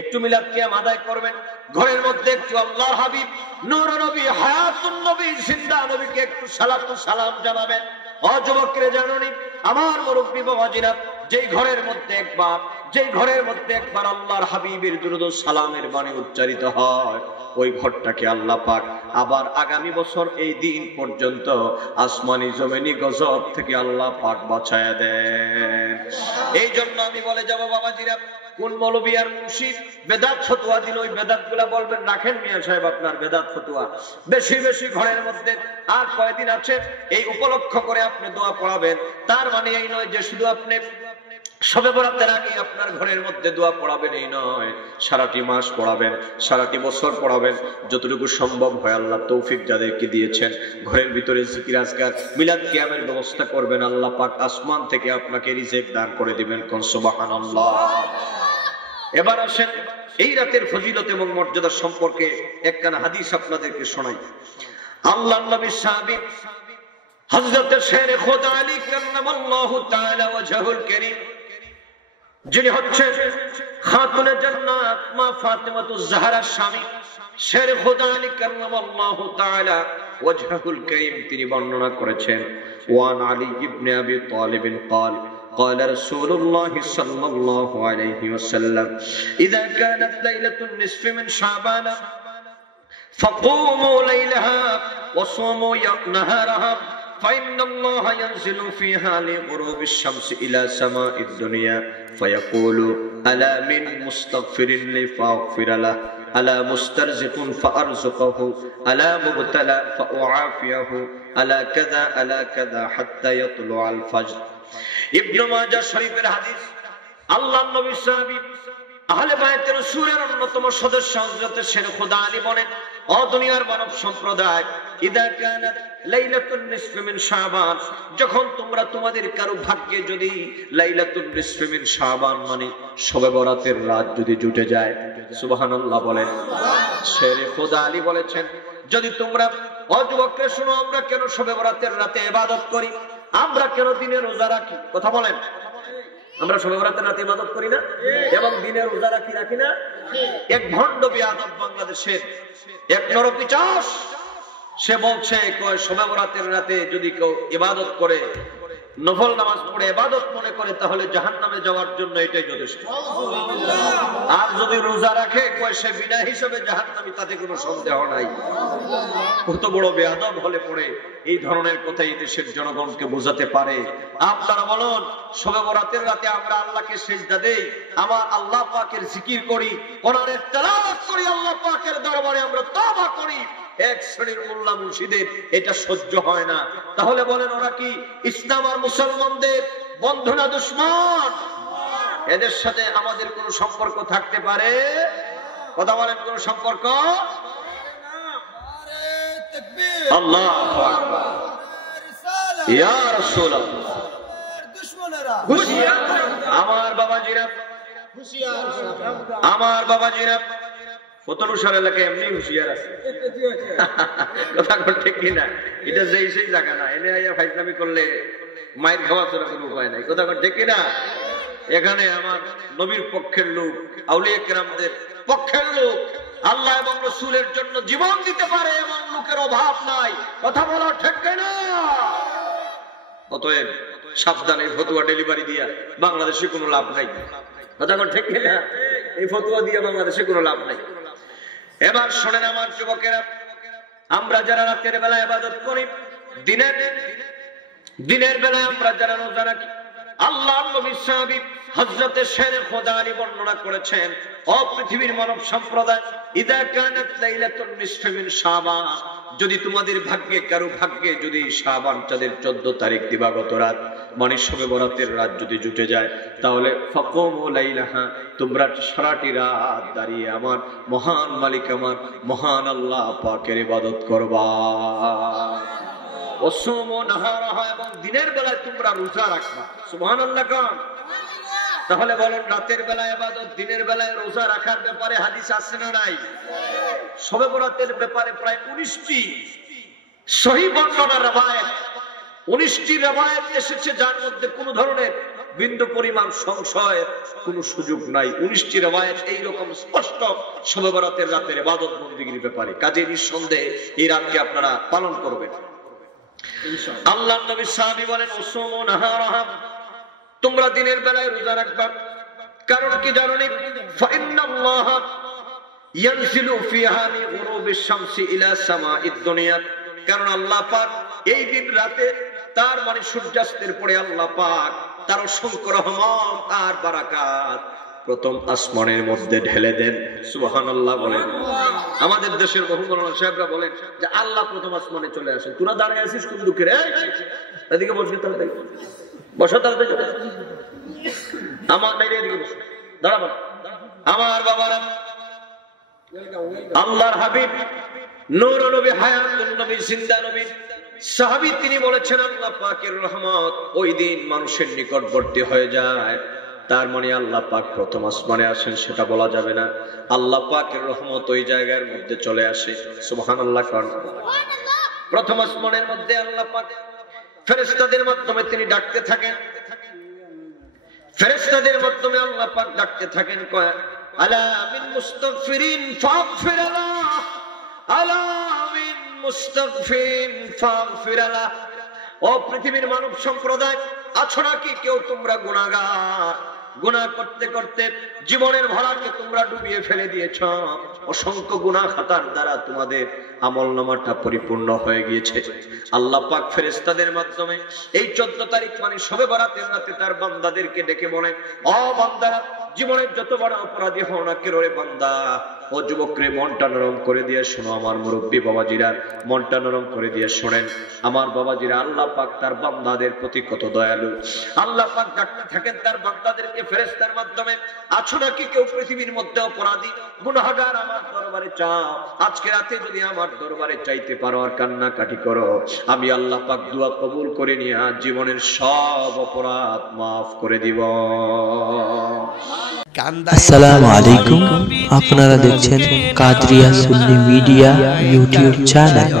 একটু মিলাদ কিয়াম আদায় করবেন, ঘরের মধ্যে একটু আল্লাহর হাবিব নূর নবী হায়াতুন নবী জিন্দা নবীকে একটু সালাম জানাবেন। ও যুবকরে জানুনি, আমার মুরব্বি বাবাজিরা, যেই ঘরের মধ্যে একবার আল্লাহর হাবিবের দুরূদ ও সালামের বাণী উচ্চারিত হয়, ওই ঘরটাকে আল্লাহ পাক আবার আগামী বছর এই দিন পর্যন্ত আসমানি জমিনি গজব থেকে আল্লাহ পাক বাঁচায়া দেন। এই জন্য আমি বলে যাব বাবাজিরা, কোন মৌলবী আর মুন্সি বেদাত ফতোয়া দিল, ওই বেদাত গুলা বলবেন রাখেন মিয়া সাহেব আপনার বেদাত ফতোয়া, বেশি বেশি ঘরের মধ্যে আর কয়দিন আছে এই উপলক্ষ করে আপনি দোয়া পড়াবেন। তার মানে এই নয় যে শুধু আপনি শবে বরাতের আগে আপনার ঘরের মধ্যে দোয়া পড়াবেন, এই নয়, সারাটি মাস পড়াবেন, সারাটি বছর পড়াবেন, যতটুকু সম্ভব হয় আল্লাহ তৌফিক যাদেরকে দিয়েছেন ঘরের ভিতরে জিকির আজকার মিলাদ কিয়ামের ব্যবস্থা করবেন। আল্লাহ পাক আসমান থেকে আপনাকে রিজিক দান করে দিবেন। কোন সুবহানাল্লাহ। এবার আসেন এই রাতের ফজিলত এবং মর্যাদা সম্পর্কে একখানা হাদিস আপনাদেরকে শোনাই। আল্লাহর নবী সাহাবী হযরত শের খোদা আলী কাররামাল্লাহু তাআলা ওয়াজহুল কারীম, যিনি হচ্ছেন খাতুনে জান্নাত মা ফাতেমাতুজ জাহরার স্বামী, শের খোদা আলী কাররামাল্লাহু তাআলা ওয়াজহুল কারীম, তিনি বর্ণনা করেছেন, ওয়ান আলী ইবনে আবি তালিব قال قال رسول الله صلى الله عليه وسلم إذا كانت ليلة النصف من شعبان فقوموا ليلها وصوموا نهارها فإن الله ينزل فيها لغروب الشمس إلى سماء الدنيا فيقول ألا من مستغفر لي فأغفر له ألا مسترزق فأرزقه ألا مبتلى فأعافيه ألا كذا حتى يطلع الفجر। ইবনে মাজাহ শরীফের হাদিস। আল্লাহর নবী সাহাবী আহলে বায়তে রাসূলের অন্যতম সদস্য হযরত শের খোদা আলী বলেন, ও দুনিয়ার মানব সম্প্রদায়, ইদা কানাত লাইলাতুন নিসফি মিন শাবান, যখন তোমরা তোমাদের কারো ভাগ্যে যদি লাইলাতুন নিসফি মিন শাবান মানে শবে বরাতের রাত যদি জুটে যায়, সুবহানাল্লাহ বলেন। শের খোদা আলী বলেছেন, যদি তোমরা, ও যুবকরা শোনো, আমরা কেন শবে বরাতের রাতে ইবাদত করি, আমরা কেন দিনে রোজা রাখি? কথা বলেন। আমরা শবে বরাতের রাতে ইবাদত করি না এবং দিনে রোজা রাখি না? এক ভণ্ড বিয়াদব বাংলাদেশের এক নরপিচাস, সে বলছে শবে বরাতের রাতে যদি কেউ ইবাদত করে, নফল নামাজ পড়ে ইবাদত মনে করে, তাহলে জাহান্নামে যাওয়ার জন্য এটাই যথেষ্ট। আর যদি রোজা রাখে সে বিনা হিসেবে জাহান্নামী, তাতে কোনো সন্দেহ নাই। কত বড় বেয়াদব হলে পড়ে এই ধরনের কথা এই দেশের জনগণকে বোঝাতে পারে। আপনারা বলুন, শবে বরাতের রাতে আমরা আল্লাহকে সিজদা দেই, আমার আল্লাহ পাকের জিকির করি, কোরআনের তেলাওয়াত করি, আল্লাহ পাকের দরবারে আমরা তওবা করি, এক শ্রেণীর মোল্লা মুর্শিদের এটা সহ্য হয় না। তাহলে বলেন, ওরা কি ইসলাম আর মুসলমানদের বন্ধু না দুশমন? এদের সাথে আমাদের কোনো সম্পর্ক থাকতে পারে? কথা বলেন, কোন সম্পর্ক? আল্লাহু আকবার। ইয়া রাসূলুল্লাহ, আমার বাবাজিরা ফতনুসার এলাকায় এমনি হুঁশিয়ার আছে। কথা ঠিক কিনা? এটা যেই সেই জায়গা না, এনে আইয়া ফাইজলামি করলে মায়ের খাওয়া ছাড়া কোনো উপায় নাই। কথা ঠিক কিনা? এখানে আমার নবীর পক্ষের লোক, আউলিয়া কেরামদের পক্ষের লোক, আল্লাহ এবং রাসূলের জন্য জীবন দিতে পারে এমন লোকের অভাব নাই। কথা বলা ঠিক কিনা? অতএব সাবধানে, ফতুয়া ডেলিভারি দিয়া বাংলাদেশে কোনো লাভ নাই। কথা ঠিক কিনা? এই ফতুয়া দিয়ে বাংলাদেশে কোনো লাভ নাই। এবার শোনেন আমার যুবকেরা, আমরা যারা রাতের বেলা ইবাদত করি, দিনের বেলায় আমরা যারা রোজা রাখি, আল্লাহর নবী সাহাবী হযরত শের খোদা আলী বর্ণনা করেছেন, ও পৃথিবীর মানব সম্প্রদায়, ইদা কানাত লাইলাতুন নিসফি মিন শাবান, যদি তোমাদের ভাগ্যে, কারো ভাগ্যে যদি শাবান চাঁদের 14 তারিখ দিবাগত রাত মানে শবে বরাতের রাত যদি জুটে যায়, তাহলে ফাকুমু লাইলাহা, তোমরা সারাটি রাত দাঁড়িয়ে আমার মহান মালিক, আমার মহান আল্লাহ পাকের ইবাদত করবা। ওয়াসুমু নাহারাহা, এবং দিনের বেলায় তোমরা রোজা রাখবা। সুবহানাল্লাহ কান। তাহলে বলেন, রাতের বেলায় ইবাদত, দিনের বেলায় রোজা রাখার ব্যাপারে হাদিস আছে না নাই? শবে বরাতের ব্যাপারে প্রায় 19টি সহিহ বর্ণনা, রওয়ায়াত 19টি রওয়ায়াত এসেছে, যার মধ্যে কোন ধরনের বিন্দু পরিমাণ সংশয়ের কোনো সুযোগ নাই। 19টি রওয়ায়াত এইরকম স্পষ্ট শবে বরাতের রাতের ইবাদত বন্দেগীর ব্যাপারে। কাজে নিঃসন্দেহে এই রাতকে আপনারা পালন করবেন। আল্লাহর নবী সাহাবী বলেন, উসমু নাহারাহা, তোমরা দিনের বেলায় রোজা রাখবা। কারণ কি জানো নি? ফাইন্নাল্লাহ ইয়ানজিলু ফিহা লিগুরুবিশ শামসি ইলা সামাইদ দুনিয়া। কারণ আল্লাহ পাক এই দিন রাতে, তার মানে সূর্যাস্তের পরে আল্লাহ পাক তার অসংখ্য রহমত আর বারাকাত প্রথম আসমানের মধ্যে ঢেলে দেন। সুবহানাল্লাহ বলেন। আমাদের দেশের বহু মাওলানা সাহেবরা বলেন যে আল্লাহ প্রথম আসমানে চলে আসেন। তোরা দাঁড়িয়ে আছিস কোন দুঃখে রে? এদিকে বসবি, তাহলে বসো, তাহলে আমার বাইরে এদিকে বসো, দাঁড়াবো। আমার বাবারা, আল্লাহর হাবিব নূর নবী, হায়াতুন নবী, জিন্দা নবী, সাহাবী, তিনি বলেছেন আল্লাহ পাকের রহমত ওই দিন মানুষের নিকটবর্তী হয়ে যায়। তার মানে আল্লাহ পাক প্রথম আসমানে আসেন সেটা বলা যাবে না। আল্লাহ পাকের রহমত ওই জায়গার মধ্যে চলে আসে। সুবহানাল্লাহ। কারণ প্রথম আসমানের মধ্যে আল্লাহ পাক ফেরেশতাদের মাধ্যমে তিনি ডাকতে থাকেন। ফেরেশতাদের মাধ্যমে আল্লাহ পাক ডাকতে থাকেন, কয় আলা মিন মুস্তাগফিরিন ফাগফির আলাহ, আলা মিন মুস্তাগফিরিন ফাগফির আলাহ। ও পৃথিবীর মানব সম্প্রদায়, আছো নাকি কেউ তোমরা গুনাহগার? গুনাহ করতে করতে জীবনের ভরাকে তোমরা ডুবিয়ে ফেলে দিয়েছ। অসংখ্য গুনাহ খাতার দ্বারা তোমাদের আমলনামাটা পরিপূর্ণ হয়ে গিয়েছে। আল্লাহ পাক ফেরেশতাদের মাধ্যমে এই 14 তারিখ মানে শবে বরাতের রাতে তার বান্দাদেরকে ডেকে বলেন, ও বান্দারা, জীবনের যত বড় অপরাধী হও না কেন রে বান্দা, ও যুবকরে মনটা নরম করে দিয়ে শোনো। আমার মুরব্বী বাবাজিরা মনটা নরম করে দিয়ে শোনেন। আমার বাবাজিরা, আল্লাহ পাক তার বান্দাদের প্রতি কত দয়ালু। আল্লাহ পাক ডাকতে থাকেন তার বান্দাদেরকে ফেরেশতার মাধ্যমে, আছো নাকি কেউ পৃথিবীর মধ্যে অপরাধী গুনাহগার? আমার দরবারে চাও। আজকে রাতে যদি আমার দরবারে চাইতে পারো আর কান্নাকাটি করো, আমি আল্লাহ পাক দোয়া কবুল করে নিয়ে জীবনের সব অপরাধ মাফ করে দিব। আসসালামু আলাইকুম, আপনারা দেখছেন কাদরিয়া সুন্নি মিডিয়া ইউটিউব চ্যানেল।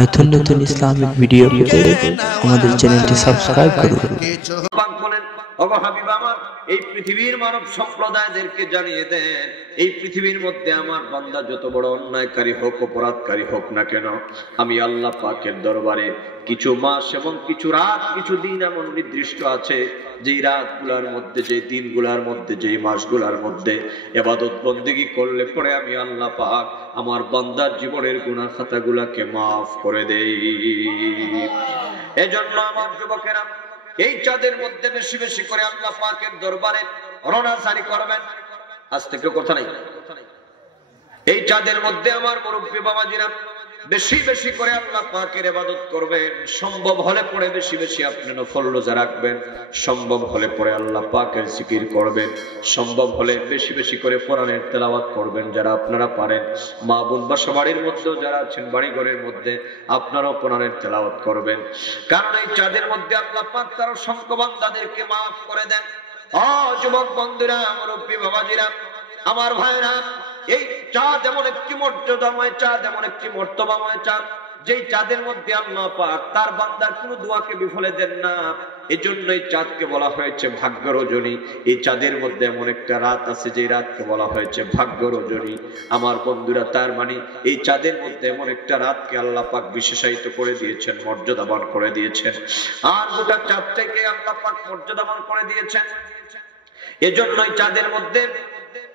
নতুন নতুন ইসলামিক ভিডিও পেতে আমাদের চ্যানেলটি সাবস্ক্রাইব করুন। ওগো হাবিব আমার, এই পৃথিবীর মানব সম্প্রদায়দেরকে জানিয়ে দেন, এই পৃথিবীর মধ্যে আমার বান্দা যত বড় অন্যায়কারী হোক, অপরাধকারী হোক না কেন, আমি আল্লাহ পাকের দরবারে কিছু মাস এবং কিছু রাত, কিছু দিন এমন নির্দিষ্ট আছে, যেই রাতগুলার মধ্যে, যেই দিনগুলার মধ্যে, যেই মাসগুলার মধ্যে ইবাদত বন্দেগী করলে পরে আমি আল্লাহ পাক আমার বান্দার জীবনের গুনাহ খাতাগুলাকে মাফ করে দেই। এজন্য আমার যুবকেরা, এই চাঁদের মধ্যে বেশি বেশি করে আল্লাহ পাকের দরবারে রোনাজারি করবেন। আজ থেকে কথা নাই, এই চাঁদের মধ্যে আমার মুরব্বী বাবাজিরা বেশি বেশি করে আল্লাহ পাকের ইবাদত করবেন। সম্ভব হলে পরে বেশি বেশি আপনি নফল রোজা রাখবেন। সম্ভব হলে পরে আল্লাহ পাকের জিকির করবেন। সম্ভব হলে বেশি বেশি করে কোরআনের তেলাওয়াত করবেন। যারা আপনারা পারেন, মা বোন বাসা বাড়ির মধ্যেও যারা আছেন, বাড়ি ঘরের মধ্যে আপনারাও কোরআনের তেলাওয়াত করবেন। কারণ এই চাঁদের মধ্যে আল্লাহ পাক তার অসংখ্য বান্দাদেরকে মাফ করে দেন। ও যুবক বন্ধুরা, মুরব্বী বাবাজিরা, আমার ভাইরা, এই চাঁদ এমন একটি মর্যাদাময় চাঁদ, এমন একটি মর্তবাময় চাঁদ, যেই চাঁদের মধ্যে আল্লাহ পাক তার বান্দার কোনো দোয়াকে বিফলে দেন না। এজন্য এই চাঁদকে বলা হয়েছে ভাগ্য রজনী। এই চাঁদের মধ্যে এমন একটা রাত আছে, যে রাতকে বলা হয়েছে ভাগ্য রজনী। আমার বন্ধুরা, তার মানে এই চাঁদের মধ্যে এমন একটা রাতকে আল্লাহ পাক বিশেষায়িত করে দিয়েছেন, মর্যাদাবান করে দিয়েছেন। আর গোটা চাঁদটাকে আল্লাহ পাক মর্যাদাবান করে দিয়েছেন। এজন্য এই চাঁদের মধ্যে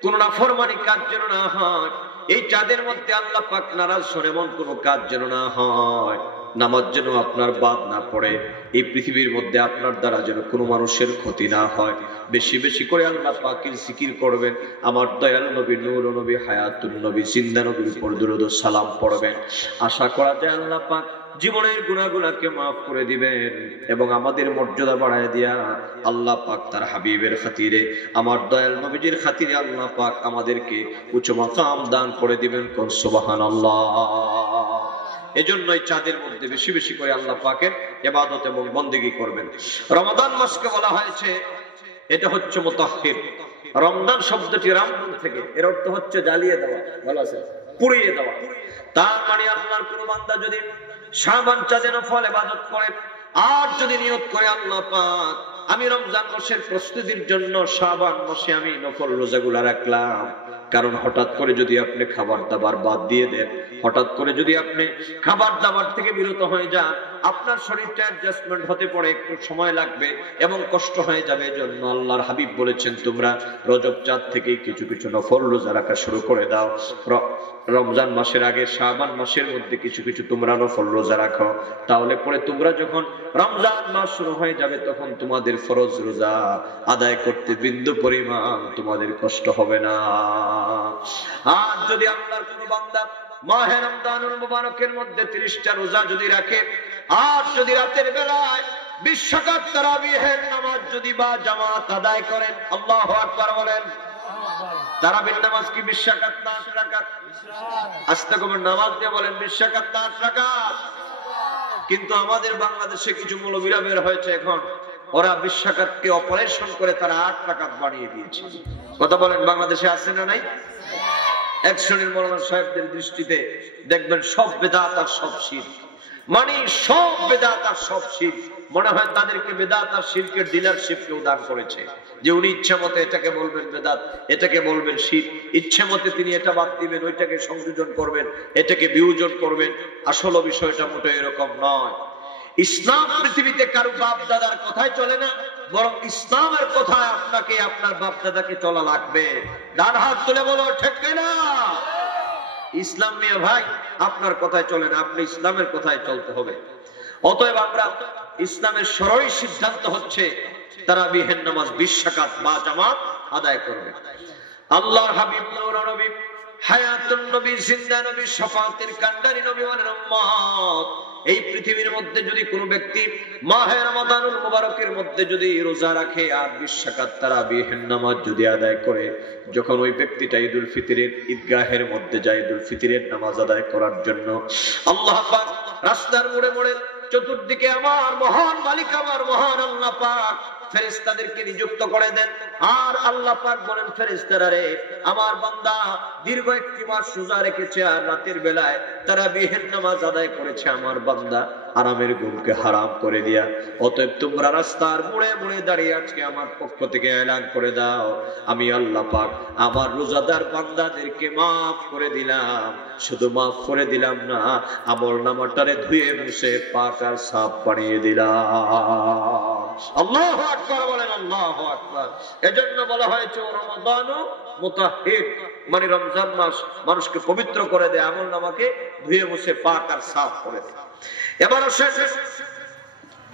কোন নাফরমানি কাজ যেন না হয়। এই চাঁদের মধ্যে আল্লাহ পাক নারাজ হন এমন কোন কাজ যেন না হয়। নামাজ যেন আপনার বাদ না পড়ে। এই পৃথিবীর মধ্যে আপনার দ্বারা যেন কোনো মানুষের ক্ষতি না হয়। বেশি বেশি করে আল্লাহ পাকের জিকির করবেন। আমার দয়াল নবী, নূর নবী, হায়াতুন নবী, জিন্দা নবীর উপর দুরূদ ও সালাম পড়বেন। আশা করা যায় আল্লাহ পাক জীবনের গুনাহগুলোকে মাফ করে দিবেন এবং আমাদের মর্যাদা বাড়ায় দিয়া আল্লাহ পাক তার হাবিবের খাতিরে, আমার দয়াল নবীজির খাতিরে আল্লাহ পাক আমাদেরকে উচ্চ মাকাম দান করে দিবেন। কোন সুবহানাল্লাহ। এজন্যই চাঁদের মধ্যে বেশি বেশি করে আল্লাহ পাকের ইবাদত এবং বন্দেগী করবেন। রমাদান মাসকে বলা হয়েছে, এটা হচ্ছে মুতাহহির। রমজান শব্দটি রামদান থেকে, এর অর্থ হচ্ছে জ্বালিয়ে দেওয়া, ভালো আছে, পুড়িয়ে দেওয়া। তার মানে আল্লাহর কোন বান্দা যদি শাবান চাঁদে নফল ইবাদত করে আর যদি নিয়ত করে আল্লাহ পাক আমি রমজান মাসের প্রস্তুতির জন্য শাবান মাসে আমি নফল রোজাগুলা রাখলাম। কারণ হঠাৎ করে যদি আপনি খাবার দাবার বাদ দিয়ে দেন, হঠাৎ করে যদি আপনি খাবার দাবার থেকে বিরত হয়ে যান, আপনার শরীরটা অ্যাডজাস্টমেন্ট হতে পড়ে, একটু সময় লাগবে এবং কষ্ট হয়ে যাবে। এজন্য আল্লাহর হাবিব বলেছেন, তোমরা রজব চাঁদ থেকে কিছু কিছু নফল রোজা রাখা শুরু করে দাও। রমজান মাসের আগে শাবান মাসের মধ্যে কিছু কিছু তোমরা নফল রোজা রাখো, তাহলে পরে তোমরা যখন রমজান মাস শুরু হয়ে যাবে তখন তোমাদের ফরজ রোজা আদায় করতে বিন্দু পরিমাণ তোমাদের কষ্ট হবে না। আর যদি আল্লাহর কোন বান্দা মাহে রমজানুল মুবারকের মধ্যে 30টা রোজা যদি রাখে, আর যদি রাতের বেলায় 20 রাকাত তারাবিহের নামাজ যদি বা জামাত আদায় করেন, আল্লাহু আকবার বলেন। তারাবির নামাজ কি 20 রাকাত না 8 রাকাত? আস্তে করে নামাজ দিয়ে বলেন 20 রাকাত না 8 রাকাত? কিন্তু আমাদের বাংলাদেশে কিছু মৌলবীরা বের হয়েছে এখন, ওরা 20 রাকাতকে অপারেশন করে তারা 8 রাকাত বানিয়ে দিয়েছে। কথা বলেন, বাংলাদেশে আছে না নাই? এক শ্রেণীর মৌলানা সাহেবদের দৃষ্টিতে দেখবেন সব বেদাত আর সব শিরক, মানে সব বেদাত আর সব শিরক। মনে হয় তাদেরকে বেদাত আর শিরকের ডিলারশিপ কেউ দান করেছে, যে উনি ইচ্ছা মতো এটাকে বলবেন বেদাত, এটাকে বলবেন শিরক, ইচ্ছে মতে তিনি এটা বাদ দিবেন, ওইটাকে সংযোজন করবেন, এটাকে বিয়োজন করবেন। আসল বিষয়টা মোটেও এরকম নয়। ইসলাম পৃথিবীতে কারো বাপ দাদার কথায় চলে না, বরং ইসলামের কথায় আপনাকে আপনার বাপ দাদাকে চলা লাগবে। ডান হাত তুলে বলো ঠিক না? ইসলাম নিয়ে ভাই আপনার কথায় চলে না, আপনি ইসলামের কথায় চলতে হবে। অতএব আমরা ইসলামের সরল সিদ্ধান্ত হচ্ছে তারাবিহের নামাজ 20 রাকাত বা জামাত আদায় করবে। আল্লাহর হাবিব নূর নবী, হায়াতুন নবী, জিন্দা নবী, শাফাতের কান্ডারি নবী বলেন, উম্মত এই পৃথিবীর মধ্যে যদি কোনো ব্যক্তি মাহে রমাদানুল মুবারকের মধ্যে যদি রোজা রাখে আর 20 রাকাত তারাবিহের নামাজ যদি আদায় করে, যখন ওই ব্যক্তিটা ঈদুল ফিতরের ঈদগাহের মধ্যে যায় ঈদুল ফিতরের নামাজ আদায় করার জন্য, আল্লাহ পাক রাস্তার মোড়ে মোড়ে চতুর্দিকে আমার মহান মালিক, আমার মহান আল্লাহ পাক ফেরেশতাদেরকে নিযুক্ত করে দেন। আর আল্লাহ পাক বলেন, ফেরেশতারা রে, আমার বান্দা দীর্ঘ একটি মাস রোজা রেখেছে আর রাতের বেলায় তারাবিহের নামাজ আদায় করেছে, আমার বান্দা আরামের ঘুমকে হারাম করে দিয়া, অতএব তোমরা রাস্তার মোড়ে মোড়ে দাঁড়িয়ে আজকে আমার পক্ষ থেকে এলান করে দাও, আমি আল্লাহ পাক আমার রোজাদার বান্দাদেরকে মাফ করে দিলাম। শুধু মাফ করে দিলাম না, আমল নামাটারে ধুয়ে মুছে পাক আর সাফ বানিয়ে দিলাম। আল্লাহু আকবার বলেন, আল্লাহু আকবার। এজন্য বলা হয়েছে রমাদানু মুতাহহির, মানে রমজান মাস মানুষকে পবিত্র করে দেয়, আমল নামাকে ধুয়ে মুছে পাক আর সাফ করে দেয়। এবার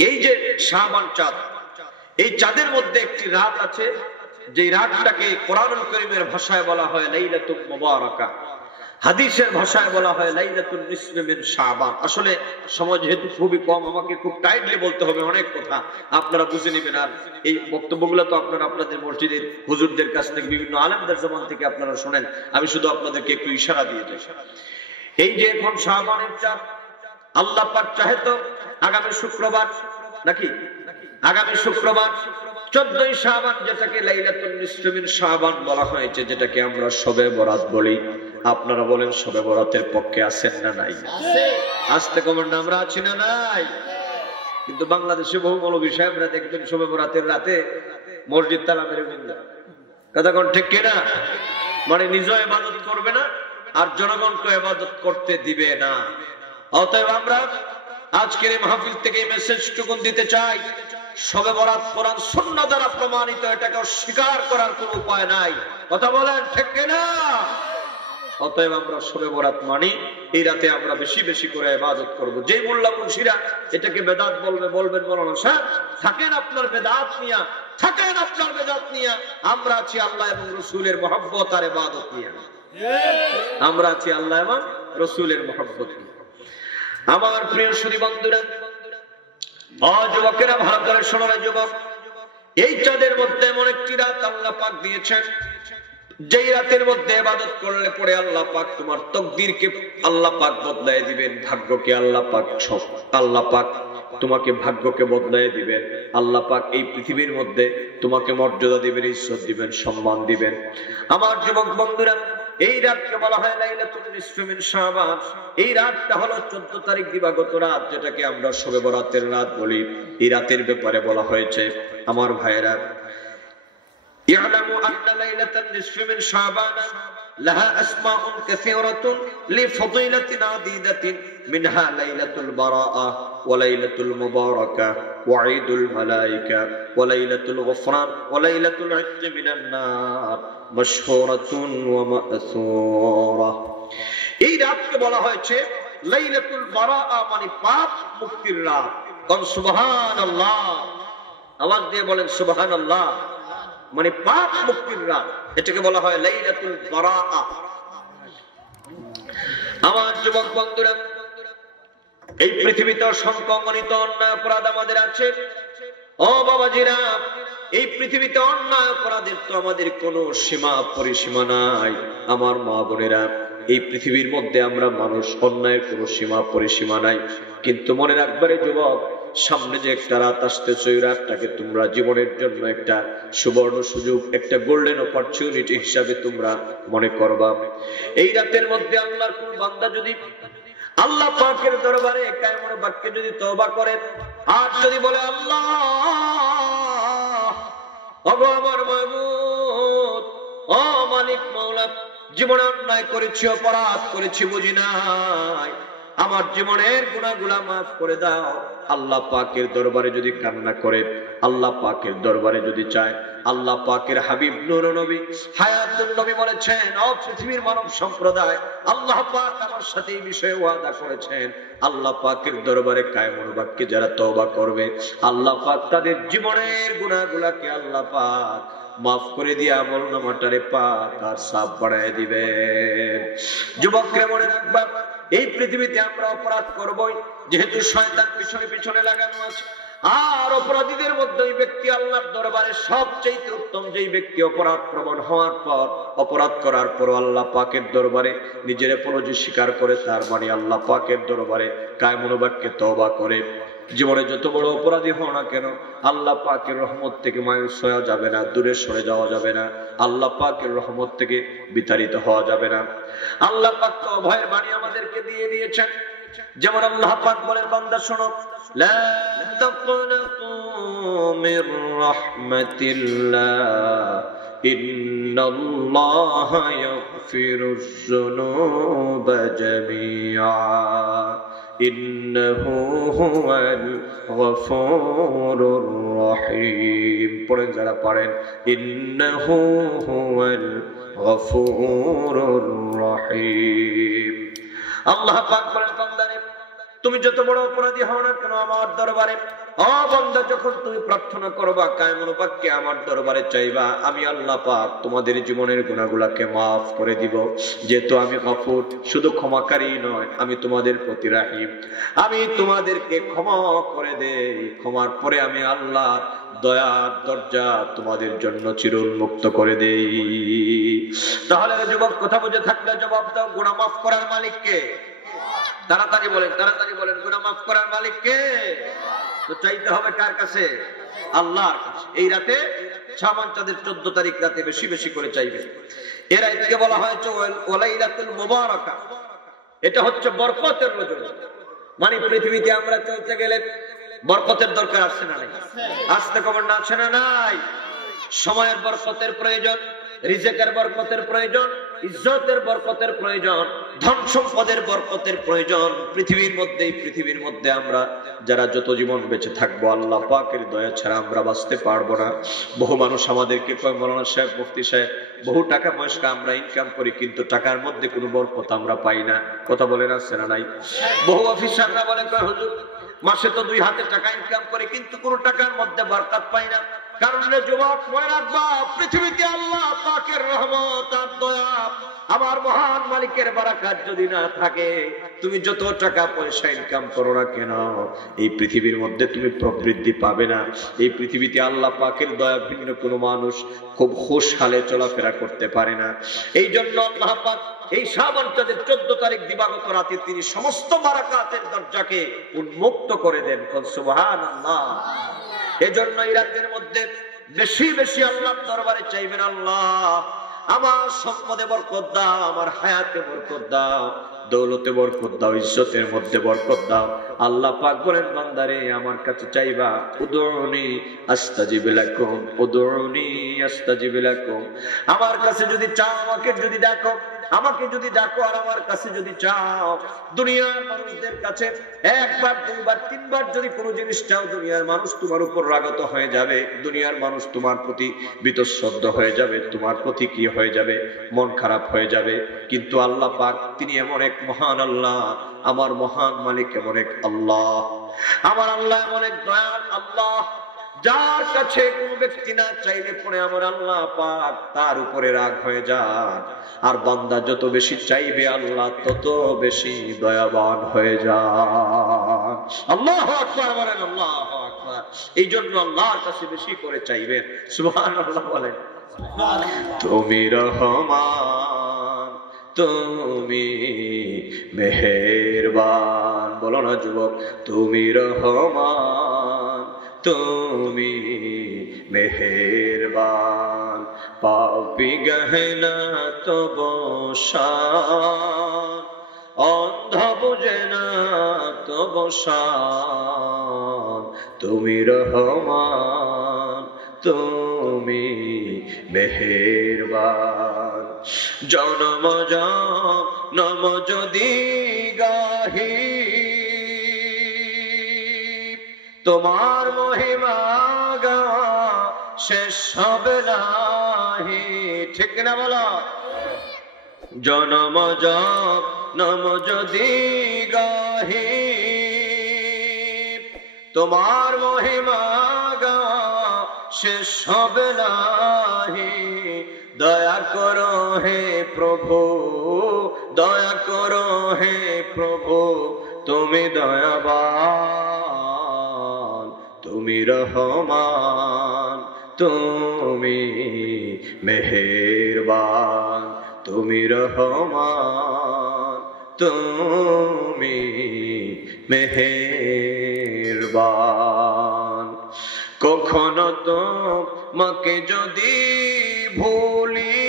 এই যে শাবান চাঁদ, এই চাঁদের মধ্যে একটি রাত আছে, যে রাতটাকে কোরআনুল কারীমের ভাষায় বলা হয় লাইলাতুল মুবারাকা, হাদিসের ভাষায় বলা হয় লাইলাতুন নিসফি মিন শাবান। আসলে সময় যেহেতু খুবই কম, আমাকে খুব টাইটলি বলতে হবে অনেক কথা, আপনারা বুঝে নেবেন। আর এই বক্তব্যগুলো তো আপনারা আপনাদের মসজিদের হুজুরদের কাছ থেকে, বিভিন্ন আলেমদের জবান থেকে আপনারা শোনেন, আমি শুধু আপনাদেরকে একটু ইশারা দিয়ে যাই। এই যে এখন শাবানের চাঁদ, আল্লাহ পাক চাহে তো আগামী শুক্রবার, নাকি আগামী শুক্রবার 14ই শাবান, যেটাকে লাইলাতুন নিসফি মিন শাবান বলা হয়েছে, যেটাকে আমরা শবে বরাত বলি। আপনারা বলেন শবে বরাতের পক্ষে আছেন না নাই? আসতে কমেন্ট, আমরা আছি না নাই? কিন্তু বাংলাদেশে বহু মৌলবী সাহেবরা দেখবেন শবে বরাতের রাতে মসজিদ তালা মেরে বিন্দা, কথা কোন ঠিক কিনা? মানে নিজেও ইবাদত করবে না আর জনগণকে ইবাদত করতে দিবে না। অতএব আমরা আজকের এই মাহফিল থেকে এই মেসেজটুকু দিতে চাই, শবে বরাত কোরআন সুন্নাহ দ্বারা প্রমাণিত, এটাকে অস্বীকার করার কোনো উপায় নাই। কথা বলেন ঠিক কিনা? অতএব আমরা শবে বরাত মানি, এই রাতে আমরা বেশি বেশি করে ইবাদত করব। যে মোল্লা মুন্সিরা এটাকে বেদাত বলবে, বলবেন মাওলানা সাহেব থাকেন আপনার বেদাত নিয়া, থাকেন আপনার বেদাত নিয়া, আমরা আছি আল্লাহ এবং রাসূলের মহব্বত আর ইবাদত নিয়া, আমরা আছি আল্লাহ এবং রাসূলের মহব্বত নিয়া। আমার প্রিয় সুধী বন্ধুরা, যুবকেরা ভালো করে শোনো রে যুবক, এই চাঁদের মধ্যে এমন একটি রাত আল্লাহ পাক দিয়েছেন, যেই রাতের মধ্যে ইবাদত করলে পরে আল্লাহ পাক তোমার তকদিরকে আল্লাহ পাক বদলায় দিবেন, ভাগ্যকে আল্লাহ পাক তোমাকে ভাগ্যকে বদলায় দিবেন। আল্লাহ পাক এই পৃথিবীর মধ্যে তোমাকে মর্যাদা দিবেন, ইজ্জত দিবেন, সম্মান দিবেন। আমার যুবক বন্ধুরা, এই রাতকে বলা হয় লাইলাতুন নিসফি মিন শাবান। এই রাতটা হলো 14 তারিখ দিবাগত রাত, যেটাকে আমরা শবে বরাতের রাত বলি। এই রাতের ব্যাপারে বলা হয়েছে আমার ভাইয়েরা, يعلم أن ليلة النصف من شعبان لها أسماء كثيرة لفضيلة عديدة، منها ليلة البراءة وليلة المباركة وعيد الملائكة وليلة الغفران وليلة العتق من النار مشهورة ومأثورة। এই রাতকে বলা হয়েছে লাইলাতুল বারাআ, মানে পাপ মুক্তির রাত। কোন সুবহানাল্লাহ, আওয়াজ দিয়ে বলেন সুবহানাল্লাহ। মানে পাপ মুক্তির রাত, এটাকে বলা হয় লাইলাতুল বারাআ। আমার যুবক বন্ধুরা, এই পৃথিবীতে অসংখ্য অগণিত অন্যায় অপরাধ আমাদের আছে। ও বাবাজিরা, এই পৃথিবীতে অন্যায় অপরাধের তো আমাদের কোনো সীমা পরিসীমা নাই। আমার মা বোনেরা, এই পৃথিবীর মধ্যে আমরা মানুষ, অন্যায়ের কোনো সীমা পরিসীমা নাই। কিন্তু মনে রাখবারে যুবক, সামনে যে একটা রাত আসতেছে, ওই রাতটাকে তোমরা জীবনের জন্য একটা সুবর্ণ সুযোগ, একটা গোল্ডেন অপরচুনিটি হিসাবে তোমরা মনে করবা। এই রাতের মধ্যে আল্লাহর কোন বান্দা যদি আল্লাহ পাকের দরবারে কায়মন বাক্যে যদি তওবা করে, আর যদি বলে আল্লাহ, ওগো আমার মাবুদ, ও মালিক মাওলা, জীবনে অন্যায় করেছি, অপরাধ করেছি, বুঝি নাই, আমার জীবনের গুনাহগুলো মাফ করে দাও। আল্লাহ পাকের দরবারে যদি কান্না করে, আল্লাহ পাকের দরবারে যদি চায়, আল্লাহ পাকের হাবিব নূর নবী হায়াতুন নবী বলেছেন, ও পৃথিবীর মানব সম্প্রদায়, আল্লাহ পাক আমার সাথে এই বিষয়ে ওয়াদা করেছেন, আল্লাহ পাকের দরবারে কায়মুল বাক্যে যারা তওবা করবে, আল্লাহ পাক তাদের জীবনের গুনাহগুলোকে আল্লাহ পাক মাফ করে দিয়ে আমলনামাটারে পাক আর সাফ বানায় দিবেন। যুবকরা মনে রাখবা, এই পৃথিবীতে আমরা অপরাধ করবই, যেহেতু শয়তান পিছনে পিছনে লাগানো আছে। আর অপরাধীদের মধ্যে ওই ব্যক্তি আল্লাহর দরবারে সবচেয়ে উত্তম, যেই ব্যক্তি অপরাধ প্রবণ হওয়ার পর, অপরাধ করার পর আল্লাহ পাকের দরবারে নিজের অপরাধী স্বীকার করে, তার মানে আল্লাহ পাকের দরবারে কায়মুল বাক্যে তওবা করে। জীবনে যত বড় অপরাধী হও না কেন, আল্লাহ পাকের রহমত থেকে মায়ুস হওয়া যাবে না, দূরে সরে যাওয়া যাবে না, আল্লাহ পাকের রহমত থেকে বিতাড়িত হওয়া যাবে না। আল্লাহ পাক তো ভয়ের বাণী আমাদেরকে দিয়ে দিয়েছেন। যেমন আল্লাহ পাক বলেন, বান্দা শোনো, লা তাকনাতু মির রাহমাতিল্লাহ ইন্নাল্লাহা ইয়াগফিরুজ যুনুবা জামিআ ইন্নাহু হুয়াল গফুরুর রহিম। পড়েন যারা পারেন, ইন্নাহু হুয়াল গফুরুর রহিম। আল্লাহ পাক বলেন, বান্দারে তুমি যত বড় অপরাধী হও না কেন, আমার দরবারে, ও বান্দা, যখন তুমি প্রার্থনা করবা, কায়মুল বাক্যে আমার দরবারে চাইবা, আমি আল্লাহ পাক তোমাদের জীবনের গুনাহগুলোকে মাফ করে দিব। যেহেতু আমি গফুর, শুধু ক্ষমাকারী নয়, আমি তোমাদের প্রতি রহিম, আমি তোমাদেরকে ক্ষমা করে দেই। ক্ষমার পরে আমি আল্লাহ দয়ার দরজা তোমাদের জন্য চির উন্মুক্ত করে দেই। তাহলে যুবক, কথা বুঝে থাকলে জবাব দাও, গুনাহ মাফ করার মালিক কে? তাড়াতাড়ি বলেন, তাড়াতাড়ি বলেন, গুনাহ মাফ করার মালিক কে? তো চাইতে হবে কার কাছে? আল্লাহর কাছে। এই রাতে শাবান চাঁদের 14 তারিখ রাতে বেশি বেশি করে চাইবে। এর রাতকে বলা হয়েছে ওয়ালাইলাতুল মুবারাকা। এটা হচ্ছে বরকতের রজনী। মানে পৃথিবীতে আমরা চলতে গেলে বরকতের দরকার আছে না নাই? আসতে খবর না আছে না নাই? সময়ের বরকতের প্রয়োজন, রিজেকের বরকতের প্রয়োজন, ইজ্জতের বরকতের প্রয়োজন, ধন সম্পদের বরকতের প্রয়োজন। পৃথিবীর মধ্যে আমরা যারা যত জীবন বেঁচে থাকবো, আল্লাহ পাকের দয়া ছাড়া আমরা বাঁচতে পারবো না। বহু মানুষ আমাদেরকে কয়, মাওলানা সাহেব, মুফতি সাহেব, বহু টাকা পয়সা আমরা ইনকাম করি, কিন্তু টাকার মধ্যে কোনো বরকত আমরা পাই না। কথা বলেন আছে না নাই? বহু অফিসাররা বলে, কয় হুজুর, মাসে তো 2 হাতে টাকা ইনকাম করে, কিন্তু কোনো টাকার মধ্যে বরকত পাই না। কারণ যুবক, মনে রাখবা, পৃথিবীতে আল্লাহ পাকের রহমত আর দয়া, আমার মহান মালিকের বারাকাত যদি না থাকে, তুমি যত টাকা পয়সা ইনকাম করো না কেন, এই পৃথিবীর মধ্যে তুমি প্রবৃদ্ধি পাবে না। এই পৃথিবীতে আল্লাহ পাকের দয়া ভিন্ন কোনো মানুষ খুব খুশহালে চলাফেরা করতে পারে না। এই জন্য আল্লাহ পাক এই শাবান চাঁদের 14 তারিখ দিবাগত রাতে তিনি সমস্ত বারাকাতের দরজাকে উন্মুক্ত করে দেন। সুবহানাল্লাহ। এজন্য এই রাতের মধ্যে বেশি বেশি আল্লাহর দরবারে চাইবেন, আল্লাহ আমার সম্পদে বরকত দাও, আমার হায়াতে বরকত দাও, দৌলতে বরকত দাও, ইজ্জতের মধ্যে বরকত দাও। আল্লাহ পাক বলেন বান্দারে আমার কাছে চাইবা, উদউনি আস্তাজিব লাকুম, উদউনি আস্তাজিব লাকুম। আমার কাছে যদি চাও, আমাকে যদি ডাকো, আমাকে যদি ডাকো আর আমার কাছে যদি চাও, দুনিয়ার মানুষদের কাছে একবার দুইবার তিনবার যদি কোনো জিনিস চাও, দুনিয়ার মানুষ তোমার উপর রাগত হয়ে যাবে, দুনিয়ার মানুষ তোমার প্রতি বীতশ্রদ্ধ হয়ে যাবে, তোমার প্রতি কি হয়ে যাবে, মন খারাপ হয়ে যাবে। কিন্তু আল্লাহ পাক তিনি এমন এক মহান আল্লাহ, আমার মহান মালিক এমন এক আল্লাহ, আমার আল্লাহ এমন এক দয়াল আল্লাহ, যার কাছে কোন ব্যক্তি না চাইলে পরে আমার আল্লাহ পাক তার উপরে রাগ হয়ে যায়। আর বান্দা যত বেশি চাইবে আল্লাহ তত বেশি দয়াবান হয়ে যায়। আল্লাহু আকবার বলেন, আল্লাহু আকবার। এই জন্য আল্লাহর কাছে বেশি করে চাইবেন। সুবহানাল্লাহ বলেন। তুমি রহমান, তুমি মেহেরবান, বলো না যুবক, তুমি রহমান, তুমি মেহেরবান, পাপী গহনা তব শান, অন্ধ বুঝে না তব শান, তুমি রহমান, তুমি মেহেরবান। জনম জনম যদি গাহি তোমার মহিমা গাওয়া শেষ হবে নাহি, ঠিক না বলো? জনম জনম যদি গাহি তোমার মহিমা গাওয়া শেষ হবে নাহি। দয়া করো হে প্রভু, দয়া করো হে প্রভু, তুমি দয়াবান, তুমি রহমান, তুমি মেহেরবান, তুমি রহমান, তুমি মেহেরবান। কখনো তোমাকে যদি ভুলি,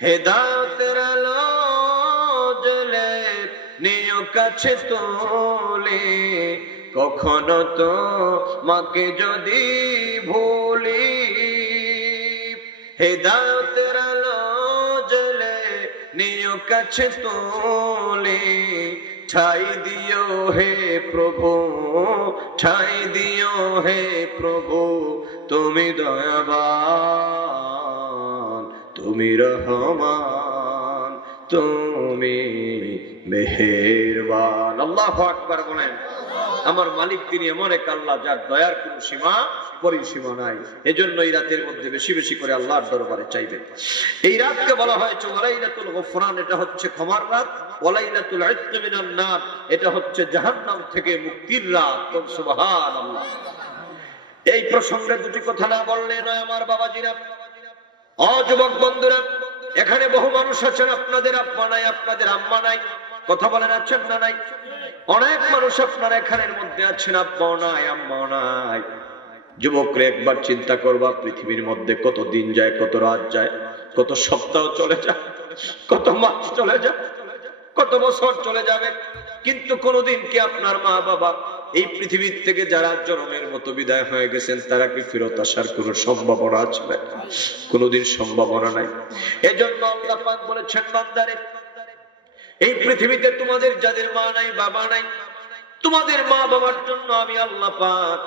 হেদায়েতের আলো জ্বলে নিও কাছে তোলে। কখনো তোমাকে যদি ভুলি, হেদায়েতের আলো জ্বলে নিও কাছে তোলে। ঠাই দিও হে প্রভু, ঠাই দিও হে প্রভু, তুমি দয়াবান, তুমি রহমান, তুমি মেহেরবান। আল্লাহু আকবার বলেন। আমার মালিক তিনি এমন এক আল্লাহ যার দয়ার কোন সীমা পরিসীমা নাই। এজন্য এই রাতের মধ্যে বেশি বেশি করে আল্লাহর দরবারে চাইবেন। এই রাতকে বলা হয়েছে ওয়ালাইলাতুল গফরান, এটা হচ্ছে ক্ষমার রাত। ওয়ালাইলাতুল ইতক মিনান নার, এটা হচ্ছে জাহান্নাম থেকে মুক্তির রাত। সুবহানাল্লাহ। এই প্রসঙ্গে দুটি কথা না বললে নয় আমার বাবাজিরা, যুবক বন্ধুরা। এখানে বহু মানুষ আছেন, আপনাদের আব্বা নাই, আপনাদের আম্মা নাই, কথা বলেন আছেন না নাই? অনেক মানুষ আপনার এখানের মধ্যে আছেন, আব্বাও নাই, আম্মাও নাই। যুবকরা একবার চিন্তা করবা, পৃথিবীর মধ্যে কত দিন যায়, কত রাত যায়, কত সপ্তাহ চলে যায়, কত মাস চলে যায়, কত বছর চলে যাবে, কিন্তু কোনদিন কি আপনার মা বাবা এই পৃথিবীর থেকে যারা জন্মের মতো বিদায় হয়ে গেছেন তারা কি ফেরত আসার কোন সম্ভাবনা আছে? কোনদিন সম্ভাবনা নাই। এজন্য আল্লাহ পাক বলেছেন, বান্দারে এই পৃথিবীতে তোমাদের যাদের মা নাই বাবা নাই, তোমাদের মা বাবার জন্য আমি আল্লাহ পাক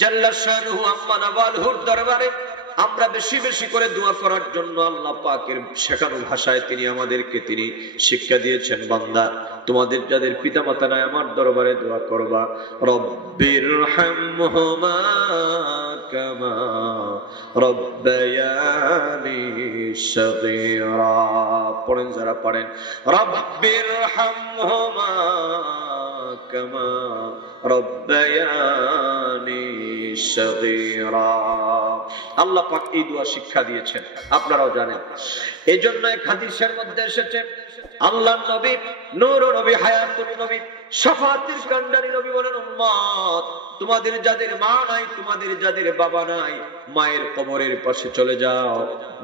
জাল্লা শানুহু আম্মা নাওয়ালহুর দরবারে আমরা বেশি বেশি করে দোয়া করার জন্য আল্লাহ পাকের শেখানো ভাষায় তিনি আমাদেরকে তিনি শিক্ষা দিয়েছেন। বান্দা তোমাদের যাদের পিতামাতা নাই আমার দরবারে দোয়া করবা, রব্বিরহামহুমা কামা রব্বায়ানি সগীরা। পড়েন যারা পারেন, রব্বিরহামহুমা কামা রব্বায়ানি সগীরা। আল্লাহ পাক এই দোয়া শিক্ষা দিয়েছেন, আপনারাও জানেন। এজন্য এক হাদিসের মধ্যে এসেছে, আল্লাহর নবী, নূর নবী, হায়াতুল নবী, শাফাআতের কান্ডারি নবী বলেন, উম্মত তোমাদের যাদের মা নাই, তোমাদের যাদের বাবা নাই, মায়ের কবরের পাশে চলে যাও,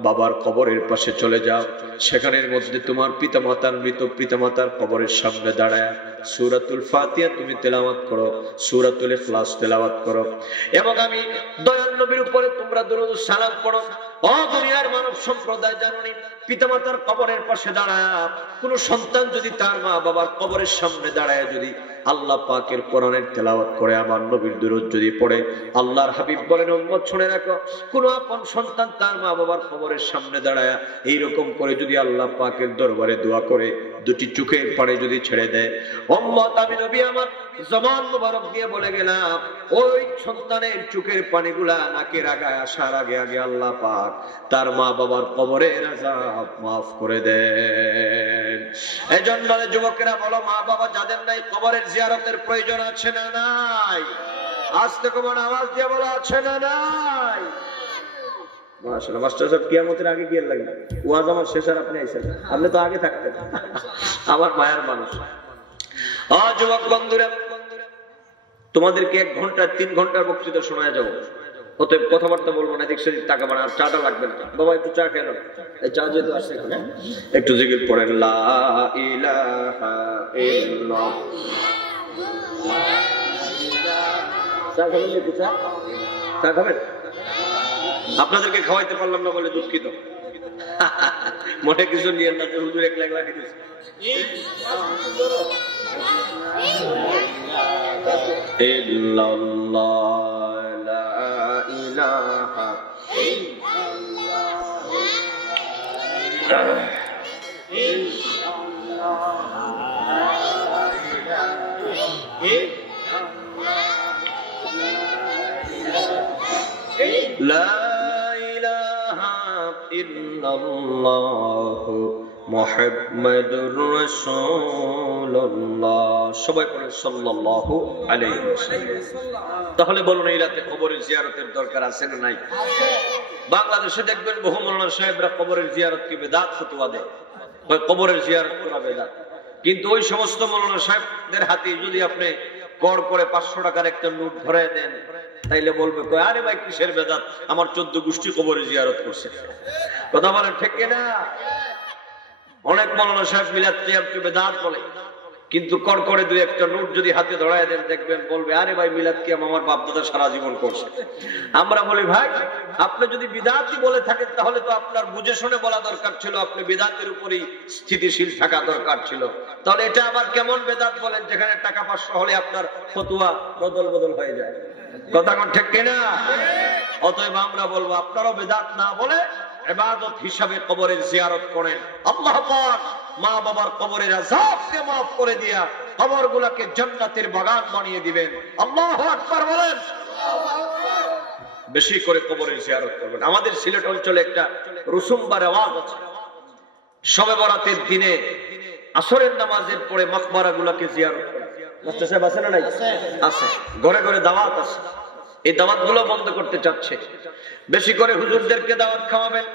বাবার কবরের পাশে চলে যাও। সেখানের মধ্যে তোমার পিতামাতার, মৃত পিতামাতার কবরের সামনে দাঁড়ায় সূরাতুল ফাতিহা তুমি তেলাওয়াত করো, সূরাতুল ইখলাস তেলাওয়াত করো, এবং আমি দয়াল নবীর উপরে তোমরা দরুদ সালাম পড়ো। ও দুনিয়ার মানব সম্প্রদায়, জানোনি পিতামাতার কবরের পাশে দাঁড়ায় কোন সন্তান যদি তার মা বাবার কবরের সামনে দাঁড়ায় যদি আল্লাহ পাকের কোরআনের তেলাওয়াত করে, আমার নবীর দুরূদ যদি পড়ে, আল্লাহর হাবিব বলেন উম্মত শুনে রাখো, কোন আপন সন্তান তার মা বাবার কবরের সামনে দাঁড়ায় এইরকম করে যদি আল্লাহ পাকের দরবারে দোয়া করে, দুটি চোখের পানি যদি ছেড়ে দেয়, উম্মত আমি নবী আমার জবান মুবারক দিয়ে বলে গেলাম, ওই সন্তানের চোখের পানিগুলা নাকের আগায় আসার আগে আগে আল্লাহ পাক তার মা বাবার কবরের আযাব মাফ করে দেন। এজন্য যুবকেরা বলো, মা বাবা যাদের নাই কবরের জিয়ারতের প্রয়োজন আছে না নাই? আজ থেকে বড় আওয়াজ দিয়ে বলো, আছে না নাই? মাশাআল্লাহ, মাস্টার সাহেব কিয়ামতের আগে গিয়ে লাগবে, ওয়াজ আমার শেষ আর আপনি আইছেন, আপনি তো আগে থাকতেন। আমার মায়ের মানুষ। যুবক বন্ধুরা, তোমাদেরকে 1 ঘন্টা 3 ঘন্টার বক্তৃতা শোনায় যাবো, অতএব কথাবার্তা বলবো না, দেখছি টাকা বাড়া, আর চাটা লাগবে না। বাবা একটু চা খেলো, এই চা যেহেতু আসছে এখানে, একটু জিকির পড়েন, লা ইলাহা ইল্লাল্লাহ। চা খাবেন? একটু চা খাবেন? আপনাদেরকে খাওয়াইতে পারলাম না বলে দুঃখিত, মনে কিছু নিয়ে না, হুজুর একলা একলা খেতেছে। ইল্লাল্লাহ, লা ইলাহা ইল্লাল্লাহ, লা ইলাহা ইল্লাল্লাহ মুহাম্মাদুর রাসূলুল্লাহ। সবাই পড়েন সাল্লাল্লাহু আলাইহি ওয়াসাল্লাম। তাহলে বলুন, এই রাতে কবরের জিয়ারতের দরকার আছে না নাই? বাংলাদেশে দেখবেন বহু মাওলানা সাহেবরা কবরের জিয়ারতকে বিদআত ফতোয়া দেয়, ওই কবরের জিয়ারত করা বিদআত। কিন্তু ওই সমস্ত মাওলানা সাহেবদের হাতে যদি আপনি গড় করে 500 টাকার একটা নোট ধরায় দেন, তাইলে বলবে, কই আরে ভাই কিসের বেদাত, আমার 14 গোষ্ঠী কবরে জিয়ারত করছে। কথা বলেন ঠিক কিনা? অনেক মাওলানা সাহেব মিলাদ কিয়ামকে বেদাত বলে, কিন্তু কড় করে 2-1টা নোট যদি হাতে ধরায় দেন, দেখবেন বলবে, আরে ভাই মিলাদ কিয়াম আমার বাপ দাদা সারা জীবন করছে। আমরা বলি, ভাই আপনি যদি বিদআতই বলে থাকেন তাহলে তো আপনার বুঝে শুনে বলা দরকার ছিল, আপনি বিদআতের উপরই স্থিতিশীল থাকা দরকার ছিল। তাহলে এটা আবার কেমন বেদাত বলেন, যেখানে টাকা 500 হলে আপনার ফতোয়া বদল বদল হয়ে যায়? কথা কোন ঠিক কিনা? অতএব আমরা বলবো, আপনারাও বেদাত না বলে ইবাদত হিসাবে কবরের জিয়ারত করেন। আল্লাহ পাক মা বাবার কবরের আযাবকে maaf করে দিয়া কবরগুলোকে জান্নাতের বাগান বানিয়ে দিবেন। আল্লাহু আকবার বলেন। বেশি করে কবরের জিয়ারত করবেন। আমাদের সিলেট অঞ্চলে একটা রুসুম বা রেওয়াজ আছে, শবে বরাতের দিনে আসরের নামাজের পরে মাকবারাগুলোকে জিয়ারত করা। মাস্টার সাহেব আছে না নাই? আছে। ঘরে ঘরে দাওয়াত আছে, এই দাওয়াতগুলো বন্ধ করতে চাচ্ছে। বেশি করে হুজুরদেরকে দাওয়াত খাওয়াবেন,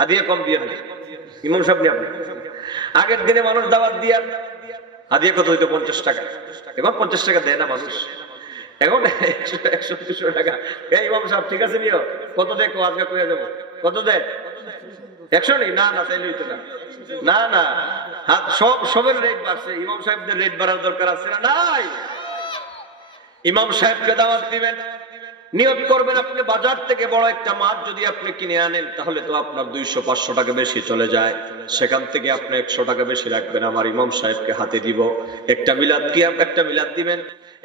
হাদিয়া কম দিয়ে না। ইমাম সাহেব নিয়ে আপনি আগের দিনে মানুষ দাওয়াত দিয়ে হাদিয়া কত হইতো? 50 টাকা। এখন 50 টাকা দেয় না মানুষ, এখন 100-200 টাকা। এই ইমাম সাহেব ঠিক আছে নিও, কত দেয় আজকে কইয়া যাবো, কত দেয়? 100 নেই? না না, তাইলে হইতো না। না না, হাত সবের রেট বাড়ছে, ইমাম সাহেবদের রেট বাড়ার দরকার আছে না নাই? ইমাম সাহেবকে দাওয়াত দিবেন, নিয়ত করবেন আপনি বাজার থেকে বড় একটা মাছ যদি আপনি কিনে আনেন, তাহলে তো আপনার 200-500 টাকা বেশি চলে যায়। সেখান থেকে আপনি 100 টাকা বেশি রাখবেন, আমার ইমাম সাহেবকে হাতে দিব। একটা মিলাদ দিবেন,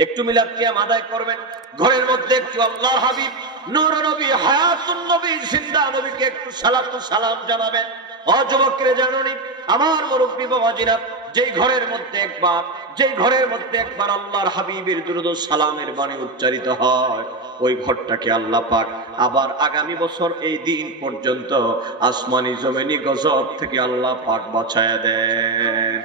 একটু মিলাদ কিয়াম আদায় করবেন। ঘরের মধ্যে একটু আল্লাহর হাবিব নূর নবী হায়াতুন নবী জিন্দা নবীকে একটু সালাম জানাবেন। ও যুবকরা, জানুনি আমার মুরব্বি বাবাজিরা, যেই ঘরের মধ্যে একবার আল্লাহর হাবিবের দুরূদ ও সালামের বাণী উচ্চারিত হয়, ওই ঘরটাকে আল্লাহ পাক আবার আগামী বছর এই দিন পর্যন্ত আসমানি জমিনি গজব থেকে আল্লাহ পাক বাঁচায়া দেন।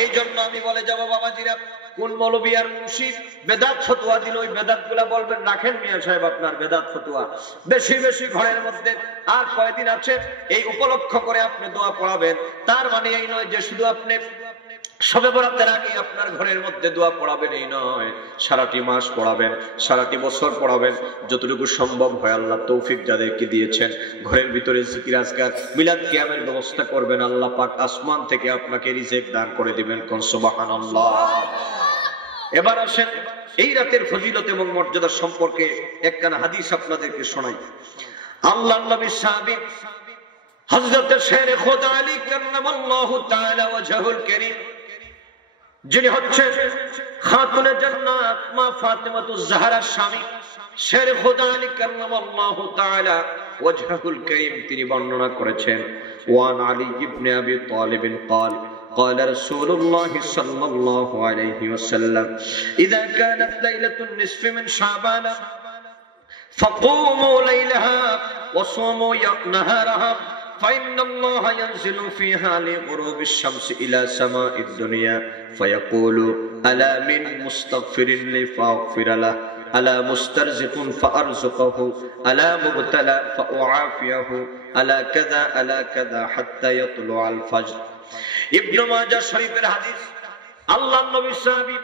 এই জন্য আমি বলে যাব, বাবাজিরা, কোন মৌলবী আর মুর্শিদ বেদাত ফতোয়া দিল, ওই বেদাত গুলা বলবেন রাখেন মিয়া সাহেব আপনার বেদাত ফতোয়া, বেশি বেশি ঘরের মধ্যে আর কয়দিন আছে এই উপলক্ষ করে আপনি দোয়া পড়াবেন। তার মানে এই নয় যে শুধু আপনি শবে বরাতের আগে আপনার ঘরের মধ্যে দোয়া পড়াবেন এই নয়, সারাটি মাস পড়াবেন, সারাটি বছর পড়াবেন, যতটুকু সম্ভব হয়। আল্লাহ তৌফিক যাদেরকে দিয়েছেন ঘরের ভিতরে জিকির আজকার মিলাদ কিয়ামের ব্যবস্থা করবেন, আল্লাহ পাক আসমান থেকে আপনাকে রিজিক দান করে দিবেন। কোন সুবহানাল্লাহ। এবার আসেন এই রাতের ফজিলত এবং মর্যাদা সম্পর্কে একখানা হাদিস আপনাদেরকে শোনাই। আল্লাহর নবী সাহাবী হযরত শের খোদা আলী কাররামাল্লাহু তাআলা ওয়াজহুল কারীম, যিনি হচ্ছেন খাতুনে জান্নাত মা ফাতেমাতুজ জাহরার স্বামী, শের খোদা আলী কাররামাল্লাহু তাআলা ওয়াজহুল কারীম, তিনি বর্ণনা করেছেন ওয়ান আলী ইবনে আবি তালিব قال قال رسول الله صلى الله عليه وسلم إذا كانت ليلة النصف من شعبان فقوموا ليلها وصوموا نهارها فإن الله ينزل فيها لغروب الشمس إلى سماء الدنيا فيقول ألا من مستغفر لي فأغفر له ألا مسترزق فأرزقه ألا مبتلى فأعافيه ألا كذا حتى يطلع الفجر। ইবনে মাজাহ শরীফের হাদিস। আল্লাহর নবী সাহাবী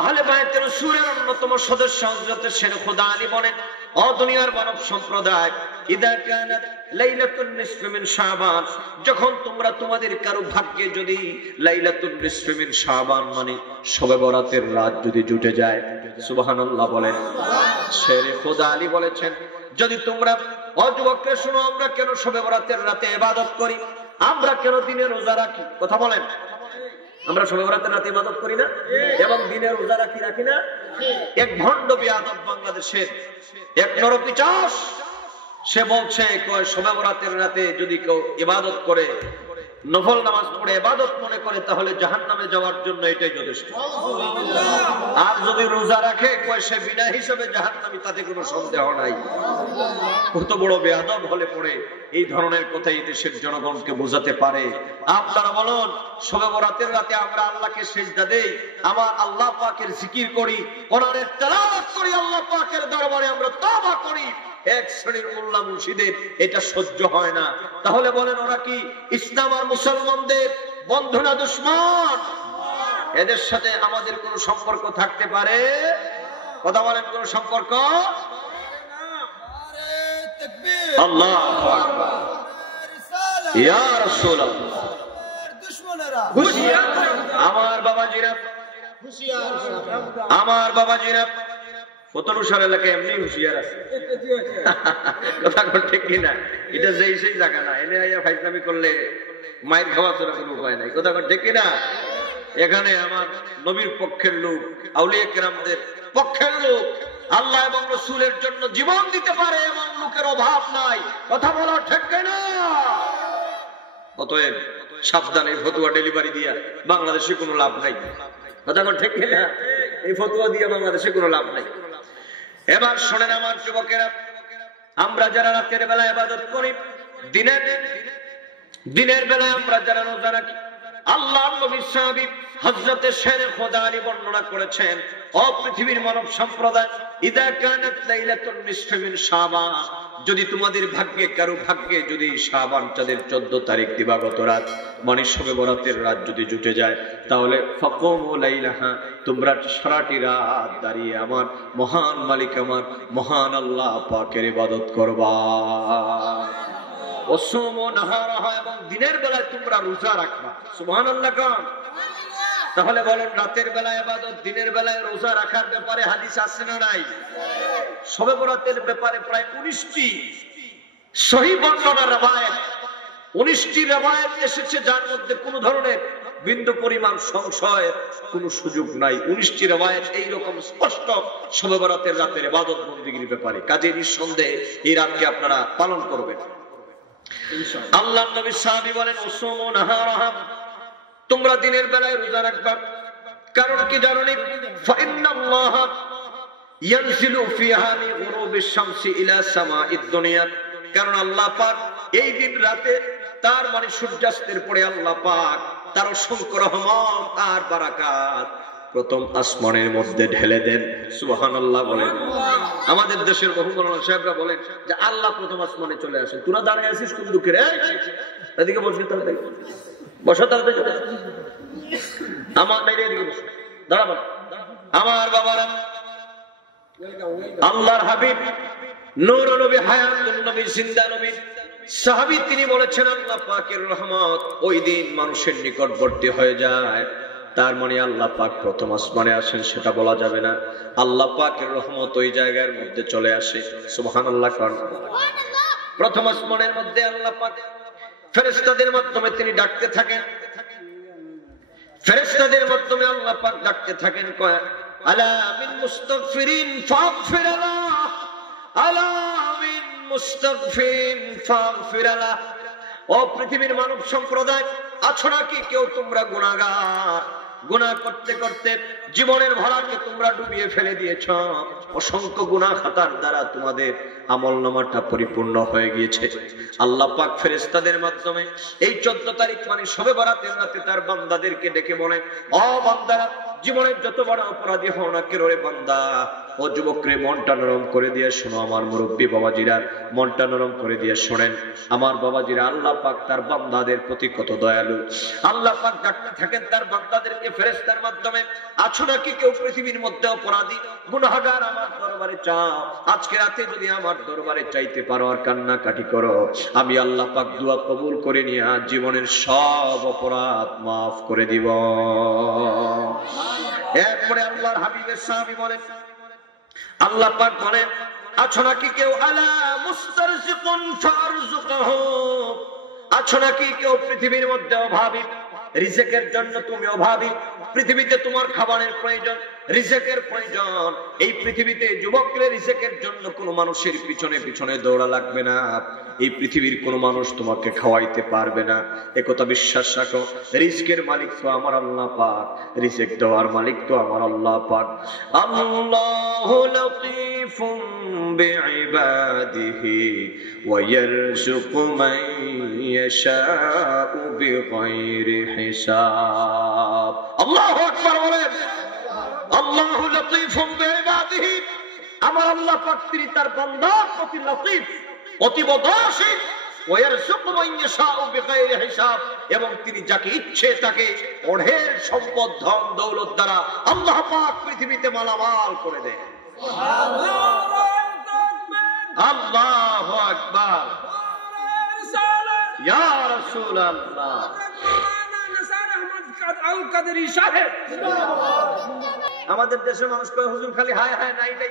আহলে বায়তের রাসূলের অন্যতম সদস্য হযরত শের খোদা আলী বলেন, ও দুনিয়ার মানব সম্প্রদায়, ইদা কানাত লাইলাতুন নিসফ মিন শাবান, যখন তোমরা তোমাদের কারো ভাগ্যে যদি লাইলাতুন নিসফ মিন শাবান মানে শবে বরাতের রাত যদি জুটে যায়, সুবহানাল্লাহ বলেন। শের খোদা আলী বলেছেন, যদি তোমরা ও যুবকরা শুনো, আমরা কেন শবে বরাতের রাতে ইবাদত করি, আমরা কেন দিনে রোজা রাখি? কথা বলেন। আমরা শবে বরাতের রাতে ইবাদত করি না এবং দিনে রোজা রাখি না? এক ভণ্ড বেয়াদব বাংলাদেশের এক নরপিচাস, সে বলছে শবে বরাতের রাতে যদি কেউ ইবাদত করে, নফল নামাজ পড়ে ইবাদত মনে করে, তাহলে জাহান্নামে যাওয়ার জন্য এটাই যথেষ্ট। আর যদি রোজা রাখে সে বিনা হিসাবে জাহান্নামী, তাতে কোনো সন্দেহ নাই। কত বড় বেয়াদব হলে পড়ে এই ধরনের কথা এই দেশের জনগণকে বোঝাতে পারে। আপনারা বলুন, শবে বরাতের রাতে আমরা আল্লাহকে সিজদা দেই, আমার আল্লাহ পাকের জিকির করি, কোরআনের তেলাওয়াত করি, আল্লাহ পাকের দরবারে আমরা তওবা করি, এক শ্রেণীর মোল্লা মুর্শিদের এটা সহ্য হয় না। তাহলে বলেন, ওরা কি ইসলাম আর মুসলমানদের বন্ধু না দুশমন? এদের সাথে আমাদের কোন সম্পর্ক থাকতে পারে? কথা বলেন, কোন সম্পর্ক? আল্লাহু আকবার, ইয়া রাসূলুল্লাহ। আমার বাবাজিরা কতনুসার এলাকায় এমনি হুঁশিয়ার আছে। কথা ঠিক কিনা? এটা যেই সেই জায়গা না, এনে আইয়া ফাইজলামি করলে মায়ের খাওয়া ছাড়া কোনো উপায় নাই। কথা ঠিক কিনা? এখানে আমার নবীর পক্ষের লোক, আউলিয়া কেরামদের পক্ষের লোক, আল্লাহ এবং রাসূলের জন্য জীবন দিতে পারে এমন লোকের অভাব নাই। কথা বলা ঠিক কিনা? অতএব সাবধানে, ফতুয়া ডেলিভারি দিয়া বাংলাদেশে কোনো লাভ নাই। কথা ঠিক কিনা? এই ফতুয়া দিয়ে বাংলাদেশে কোনো লাভ নাই। এবার শোনেন আমার যুবকেরা, আমরা যারা রাতের বেলা ইবাদত করি, দিনের বেলায় আমরা যারা রোজা রাখি, আল্লাহর নবী সাহাবী হযরত শের খোদা আলী বর্ণনা করেছেন, ও পৃথিবীর মানব সম্প্রদায়, ইদা কানাত লাইলাতুন নিসফ মিন শাবান, যদি তোমাদের ভাগ্যে কারো ভাগ্যে যদি শাবান চাঁদের 14 তারিখ দিবাগত রাত মানে শবে বরাতের রাত যদি জুটে যায়, তাহলে ফাকুমু লাইলাহা, তোমরা সারাটি রাত দাঁড়িয়ে আমার মহান মালিক, আমার মহান আল্লাহ পাকের ইবাদত করবা। ওয়াসুমু নাহারাহা, এবং দিনের বেলায় তোমরা রোজা রাখবা। সুবহানাল্লাহ কোন? তাহলে বলেন, রাতের বেলায় ইবাদত, দিনের বেলায় রোজা রাখার ব্যাপারে হাদিস আছে না নাই? শবে বরাতের ব্যাপারে প্রায় 19টি সহিহ বর্ণনা রওয়ায়াত, 19টি রওয়ায়াত এসেছে, যার মধ্যে কোনো ধরনের বিন্দু পরিমাণ সংশয়ের কোনো সুযোগ নাই। 19টি রওয়ায়াত এইরকম স্পষ্ট শবে বরাতের রাতের ইবাদত বন্দেগীর ব্যাপারে। কাজে নিঃসন্দেহে এই রাতকে আপনারা পালন করবেন। আল্লাহর নবী সাহাবী বলেন, ওয়াসুমু নাহারাহা, তোমরা দিনের বেলায় রোজা রাখবা। কারণ কি জানেন? ফাইন্নাল্লাহ ইয়ানজিলু ফিহা লিগুরুবিশ শামসি ইলা সামাঈদ দুনিয়া, কারণ আল্লাহ পাক এই দিন রাতে, তার মানে সূর্যাস্তের পরে আল্লাহ পাক তার অসংখ্য রহমত আর বারাকাত প্রথম আসমানের মধ্যে ঢেলে দেন। সুবহানাল্লাহ বলেন। আমাদের দেশের বহু মাওলানা সাহেবরা বলেন যে আল্লাহ প্রথম আসমানে চলে আসেন। তোরা দাঁড়িয়ে আছিস কোন দুঃখের? এদিকে বসবি, তাহলে বসা, তাহলে আমার বাইরে এদিকে বসো, দাঁড়াবো। আমার বাবারা, আল্লাহর হাবিব নূর নবী, হায়াতুন নবী, জিন্দা নবী, সাহাবী, তিনি বলেছেন আল্লাহ পাকের রহমত ওই দিন মানুষের নিকটবর্তী হয়ে যায়। তার মানে আল্লাহ পাক প্রথম আসমানে আসেন সেটা বলা যাবে না। আল্লাহ পাকের রহমত ওই জায়গার মধ্যে চলে আসে। সুবহানাল্লাহ। কারণ প্রথম আসমানের মধ্যে আল্লাহ পাক ফেরেশতাদের মাধ্যমে তিনি ডাকতে থাকেন। ফেরেশতাদের মাধ্যমে আল্লাহ পাক ডাকতে থাকেন, কয় আলা মিন মুস্তাগফিরিন ফাগফির লাহ, আলা মিন মুস্তাগফিরিন ফাগফির লাহ। ও পৃথিবীর মানব সম্প্রদায়, আছো নাকি কেউ তোমরা গুনাহগার? গুনাহ করতে করতে জীবনের ভরাকে তোমরা ডুবিয়ে ফেলে দিয়েছ। অসংখ্য গুনাহ খাতার দ্বারা তোমাদের আমলনামাটা পরিপূর্ণ হয়ে গিয়েছে। আল্লাহ পাক ফেরেশতাদের মাধ্যমে এই 14 তারিখ মানে শবে বরাতের রাতে তার বান্দাদেরকে ডেকে বলেন, ও বান্দারা, জীবনের যত বড় অপরাধী হও না কেন রে বান্দা, ও যুবকরে মনটা নরম করে দিয়ে শোনো। আমার মুরব্বী বাবাজিরা মনটা নরম করে দিয়ে শোনেন। আমার বাবাজিরা, আল্লাহ পাক তার বান্দাদের প্রতি কত দয়ালু। আল্লাহ পাক ডাকতে থাকেন তার বান্দাদেরকে ফেরেশতার মাধ্যমে, আছো নাকি কেউ পৃথিবীর মধ্যে অপরাধী গুনাহগার? আমার দরবারে চাও। আজকে রাতে যদি আমার দরবারে চাইতে পারো আর কান্নাকাটি করো, আমি আল্লাহ পাক দোয়া কবুল করে নিয়ে আজ জীবনের সব অপরাধ মাফ করে দিব। এরপরে আল্লাহর হাবিবের সাহাবী বলেন, আল্লাহ পাক বলেন, আছো নাকি কেউ আলা মুস্তারজিকুন ফারজুকহু, আছো নাকি কেউ পৃথিবীর মধ্যে অভাবী? রিজেকের জন্য তুমি অভাবী। পৃথিবীতে তোমার খাবারের প্রয়োজন, রিজেকের প্রয়োজন। এই পৃথিবীতে যুবকরা রিজেকের জন্য কোনো মানুষের পিছনে পিছনে দৌড়া লাগবে না। এই পৃথিবীর কোনো মানুষ তোমাকে খাওয়াইতে পারবে না, একথা বিশ্বাস রাখো। রিজকের মালিক তো আমার আল্লাহ পাক, রিজেক দেওয়ার মালিক তো আমার আল্লাহ পাক। আল্লাহু লাতীফুম বিইবাদিহি ওয়া ইয়ারযুকু মান ইয়াশাউ বিগাইরি হিসাব। আল্লাহু আকবার বলেন। আল্লাহু লাতীফুম বিইবাদিহি, আমার আল্লাহ পাক তিনি তার বান্দার প্রতি লতীফ, অতিবদশী। ওয়া ইয়ারযুকু মান ইয়াশাউ বিগাইরি হিসাব, এবং তিনি যাকে ইচ্ছে তাকে অঢেল সম্পদ ধন দৌলত দ্বারা আল্লাহ পাক পৃথিবীতে মালামাল করে দেন। আল্লাহু আকবার। ইয়া রাসূলুল্লাহ। আমাদের দেশের মানুষ কয়, হুজুর খালি হায় হায় নাই নাই,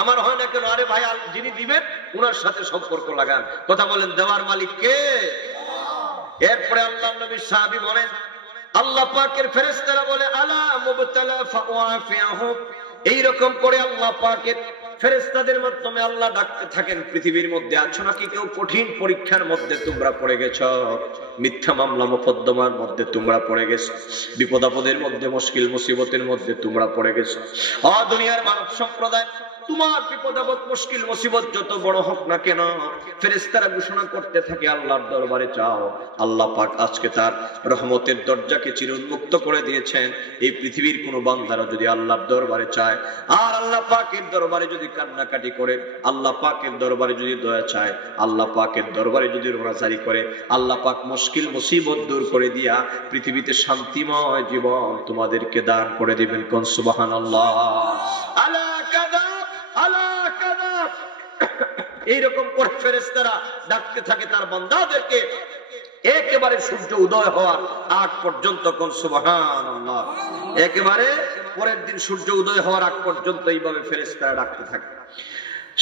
আমার হয় না কেন? আরে ভাই, যিনি দিবেন উনার সাথে সম্পর্ক লাগান। কথা বলেন, দেওয়ার মালিক কে? এরপরে আল্লাহর নবী সাহাবী বলেন, আল্লাহ পাকের ফেরেশতারা বলে, আলা মুবতালা ফাওয়াফিয়াহু। এইরকম করে আল্লাহ পাকের ফেরেশতাদের মাধ্যমে আল্লাহ ডাকতে থাকেন, পৃথিবীর মধ্যে আছো নাকি কেউ কঠিন পরীক্ষার মধ্যে তোমরা পড়ে গেছো? মিথ্যা মামলা মোকদ্দমার মধ্যে তোমরা পড়ে গেছো, বিপদ আপদের মধ্যে, মুশকিল মুসিবতের মধ্যে তোমরা পড়ে গেছো। দুনিয়ার মানব সম্প্রদায়, তোমার বিপদ আপদ মুশকিল মুসিবত যত বড় হোক না কেন, ফেরেশতারা ঘোষণা করতে থাকে আল্লাহর দরবারে চাও। আল্লাহ পাক আজকে তার রহমতের দরজাকে চির উন্মুক্ত করে দিয়েছেন। এই পৃথিবীর কোন বান্দারা যদি আল্লাহর দরবারে চায় আর আল্লাহ পাকের দরবারে যদি কান্নাকাটি করে, আল্লাহ পাকের দরবারে যদি দয়া চায়, আল্লাহ পাকের দরবারে যদি রোনাজারি করে, আল্লাহ পাক মুশকিল মুসিবত দূর করে দিয়া পৃথিবীতে শান্তিময় জীবন তোমাদেরকে দান করে দিবেন। কোন সুবহানাল্লাহ। আলা কাদা আলা কাদা। এইরকম করে ফেরেশতারা ডাকতে থাকে তার বান্দাদেরকে একেবারে সূর্য উদয় হওয়ার আগ পর্যন্ত। কোন সুবহানাল্লাহ। একেবারে পরের দিন সূর্য উদয় হওয়ার আগ পর্যন্ত এইভাবে ফেরেশতারা ডাকতে থাকে।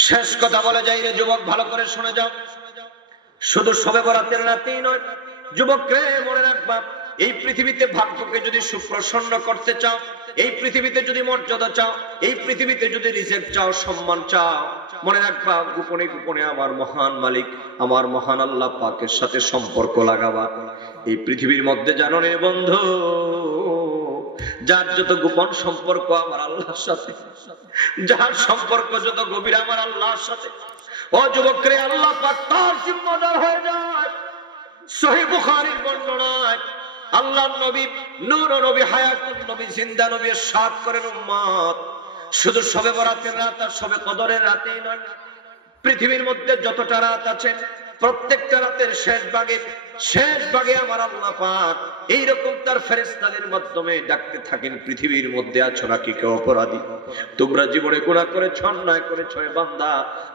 শেষ কথা বলে যাই রে যুবক, ভালো করে শুনে যাও। শুধু শবে বরাতের রাতেই নয় যুবক রে, মনে রাখবা, এই পৃথিবীতে ভাগ্যকে যদি সুপ্রসন্ন করতে চাও, এই পৃথিবীতে যদি মর্যাদা চাও, এই পৃথিবীতে যদি রিজেক চাও, সম্মান চাও, মনে রাখবা গোপনে গোপনে আমার মহান মালিক, আমার মহান আল্লাহ পাকের সাথে সম্পর্ক লাগাবা। এই পৃথিবীর মধ্যে জানো রে বন্ধু, যার যত গোপন সম্পর্ক আমার আল্লাহর সাথে, যার সম্পর্ক যত গভীর আমার আল্লাহর সাথে, ও যুবকরে আল্লাহ পাক তার জিম্মাদার হয়ে যায়। সহিহ বুখারীর বর্ণনায় আল্লাহর নবী নূর নবী, হায়াতুন নবী, জিন্দা নবী ইরশাদ করেন, উম্মত, শুধু শবে বরাতের রাত আর শবে কদরের রাতেই নয়, পৃথিবীর মধ্যে যতটা রাত আছে প্রত্যেকটা রাতের শেষ ভাগে শেষ ভাগে আমার আল্লাহ পাক এইরকম তার ফেরেশতাদের মাধ্যমে ডাকতে থাকেন, পৃথিবীর মধ্যে আছো নাকি কেউ অপরাধী? তোমরা জীবনে গুনাহ করেছ, অন্যায় করেছ, বান্দা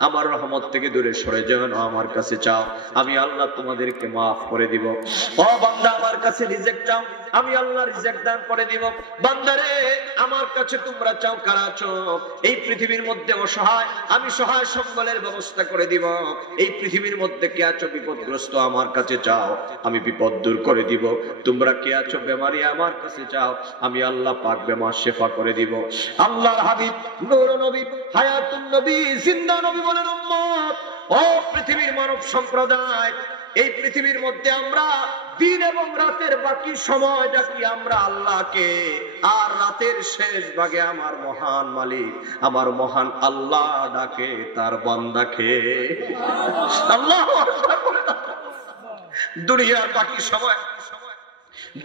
আমার রহমত থেকে দূরে সরে যাও না, আমার কাছে চাও, আমি আল্লাহ তোমাদেরকে মাফ করে দিব। ও বান্দা আমার কাছে রিজেক্ট চাও, আমি আল্লাহ রিজেক্ট দান করে দিব। বান্দারে আমার কাছে তোমরা চাও, কারা আছো এই পৃথিবীর মধ্যে অসহায়, আমি সহায় সম্বলের ব্যবস্থা করে দিব। এই পৃথিবীর মধ্যে কে আছো বিপদগ্রস্ত, আমার কাছে চাও, আমি বিপদ দূর করে দিব। তোমরা কে আছো বেমারি, আমার কাছে চাও, আমি আল্লাহ পাক বেমার শেফা করে দিব। আল্লাহর হাবিব নূর নবী হায়াতুন নবী জিন্দা নবী বলেন, উম্মত ও পৃথিবীর মানব সম্প্রদায়, এই পৃথিবীর মধ্যে আমরা দিন এবং রাতের বাকি সময় ডাকি আমরা আল্লাহকে, আর রাতের শেষ ভাগে আমার মহান মালিক, আমার মহান আল্লাহ ডাকে তার বান্দাকে। আল্লাহু আকবার। দুনিয়ার বাকি সময়,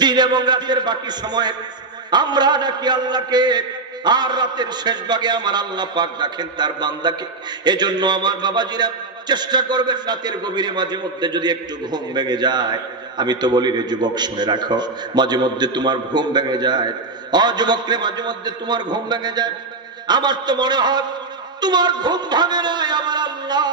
দিন এবং রাতের বাকি সময় আমরা ডাকি আল্লাহকে, আর রাতের শেষ ভাগে আমার আল্লাহ পাক ডাকেন তার বান্দাকে। এজন্য আমার বাবাজিরা চেষ্টা করবেন রাতের গভীরে মাঝে মধ্যে যদি একটু ঘুম ভেঙে যায়, আমি তো বলি রে যুবক শুনে রাখো, মাঝে মধ্যে তোমার ঘুম ভেঙে যায়, যুবক রে মাঝে মধ্যে তোমার ঘুম ভেঙে যায়, আমার তো মনে হয় তোমার ঘুম ভাঙে নাই, আমার আল্লাহ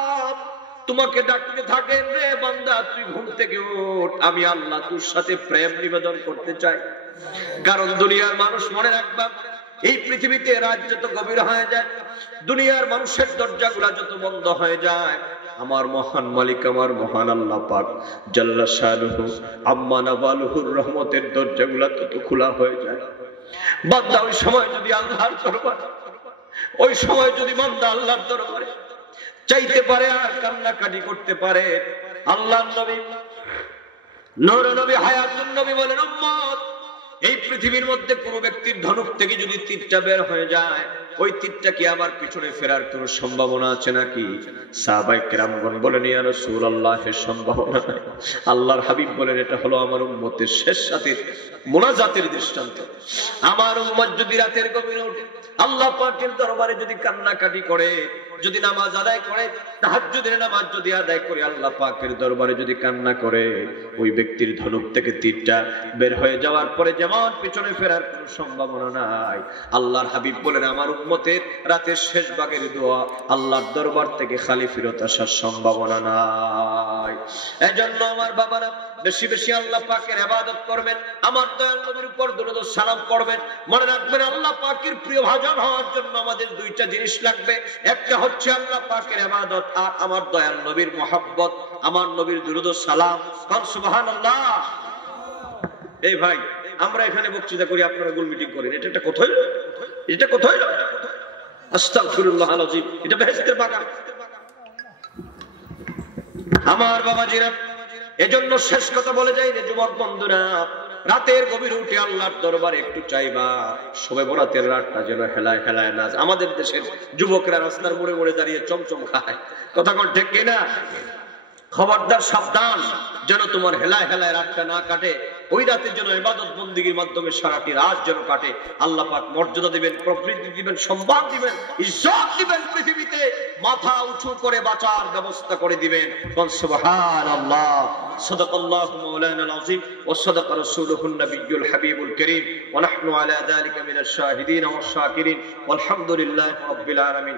তোমাকে ডাকতে থাকেন, রে বান্দা তুই ঘুম থেকে ওঠ, আমি আল্লাহ তোর সাথে প্রেম নিবেদন করতে চাই। কারণ দুনিয়ার মানুষ মনে রাখবা, এই পৃথিবীতে রাত যত গভীর হয়ে যায়, দুনিয়ার মানুষের দরজাগুলা যত বন্ধ হয়ে যায়, আমার মহান মালিক আমার মহান আল্লাহ পাক জাল্লা শানুহু আম্মা নাওয়ালুহুর রহমতের দরজাগুলা তত খোলা হয়ে যায়। বান্দা ওই সময় যদি আল্লাহর দরবারে, ওই সময় যদি বান্দা আল্লাহর দরবারে চাইতে পারে আর কান্নাকাটি করতে পারে, আল্লাহর নবী নূর নবী হায়াতুন নবী বলেন, উম্মত এই পৃথিবীর মধ্যে কোন ব্যক্তির ধনুক থেকে যদি তীরটা বের হয়ে যায়, ওই তীরটা কি আমার পিছনে ফেরার কোন সম্ভাবনা আছে নাকি? সাহাবায়ে কেরামগণ বলেন, ইয়া রাসূলুল্লাহ, এর সম্ভাবনা নাই। আল্লাহর হাবিব বলেন, এটা হলো আমার উম্মতের শেষ সাথে মুনাজাতের দৃষ্টান্ত। আমার উম্মত যদি রাতের গভীরে ওঠে, আল্লাহ পাকের দরবারে যদি কান্নাকাটি করে, যদি নামাজ আদায় করে, তাহাজ্জুদের নামাজ যদি আদায় করে, আল্লাহ পাকের দরবারে যদি কান্না করে, ওই ব্যক্তির ধনুক থেকে তীরটা বের হয়ে যাওয়ার পরে যেমন পিছনে ফেরার কোনো সম্ভাবনা নাই। আল্লাহর হাবিব বলেন, আমার উম্মতের রাতের শেষ ভাগের দোয়া আল্লাহর দরবার থেকে খালি ফেরত আসার সম্ভাবনা নাই। এজন্য আমার বাবারা বেশি বেশি আল্লাহ পাকের ইবাদত করবেন, আমার দয়াল নবীর উপর দরুদ ও সালাম করবেন। মনে রাখবেন, আল্লাহ পাকের প্রিয় ভাজন হওয়ার জন্য আমাদের দুইটা জিনিস লাগবে, একটা হচ্ছে আল্লাহ পাকের ইবাদত, আর আমার দয়াল নবীর মহব্বত, আমার নবীর দরুদ ও সালাম। সুবহানাল্লাহ। এই ভাই, আমরা এখানে বক্তৃতা করি, আপনারা গোল মিটিং করেন, এটা একটা কথা হইল? এটা কথা হইল? আস্তাগফিরুল্লাহ আল-আযীম, এটা বেহেশতের বাগান। আমার বাবাজিরা, এজন্য শেষ কথা বলে যাই রে যুবক বন্ধুরা, রাতের গভীর উঠে আল্লাহর দরবারে একটু চাইবা, শবে বরাতের রাতটা যেন হেলায় হেলায় না। আমাদের দেশের যুবকরা রাস্তার মোড়ে মোড়ে দাঁড়িয়ে চমচম খায়, কথা কোন ঠিক কিনা? খবরদার, সাবধান, যেন তোমার হেলায় হেলায় রাতটা না কাটে। ওই রাতের জন্য ইবাদত বন্দিগির মাধ্যমে সারাটি রাত যেন কাটে। আল্লাহ পাক মর্যাদা দিবেন, প্রকৃতি দিবেন, সম্মান দিবেন, ইজ্জত দিবেন, পৃথিবীতে মাথা উঁচু করে বাঁচার ব্যবস্থা করে দিবেন। সুবহানাল্লাহ। সাদাকাল্লাহু মাওলানাল আযীম ওয়া সাদাকা রাসূলুহুন নবিয়্যুল হাবিবুল কারীম ওয়া নাহনু আলা যালিকা মিনাশ শাহিদিন ওয়াশ শাকিরিন ওয়ালহামদুলিল্লাহি রাব্বিল আলামিন।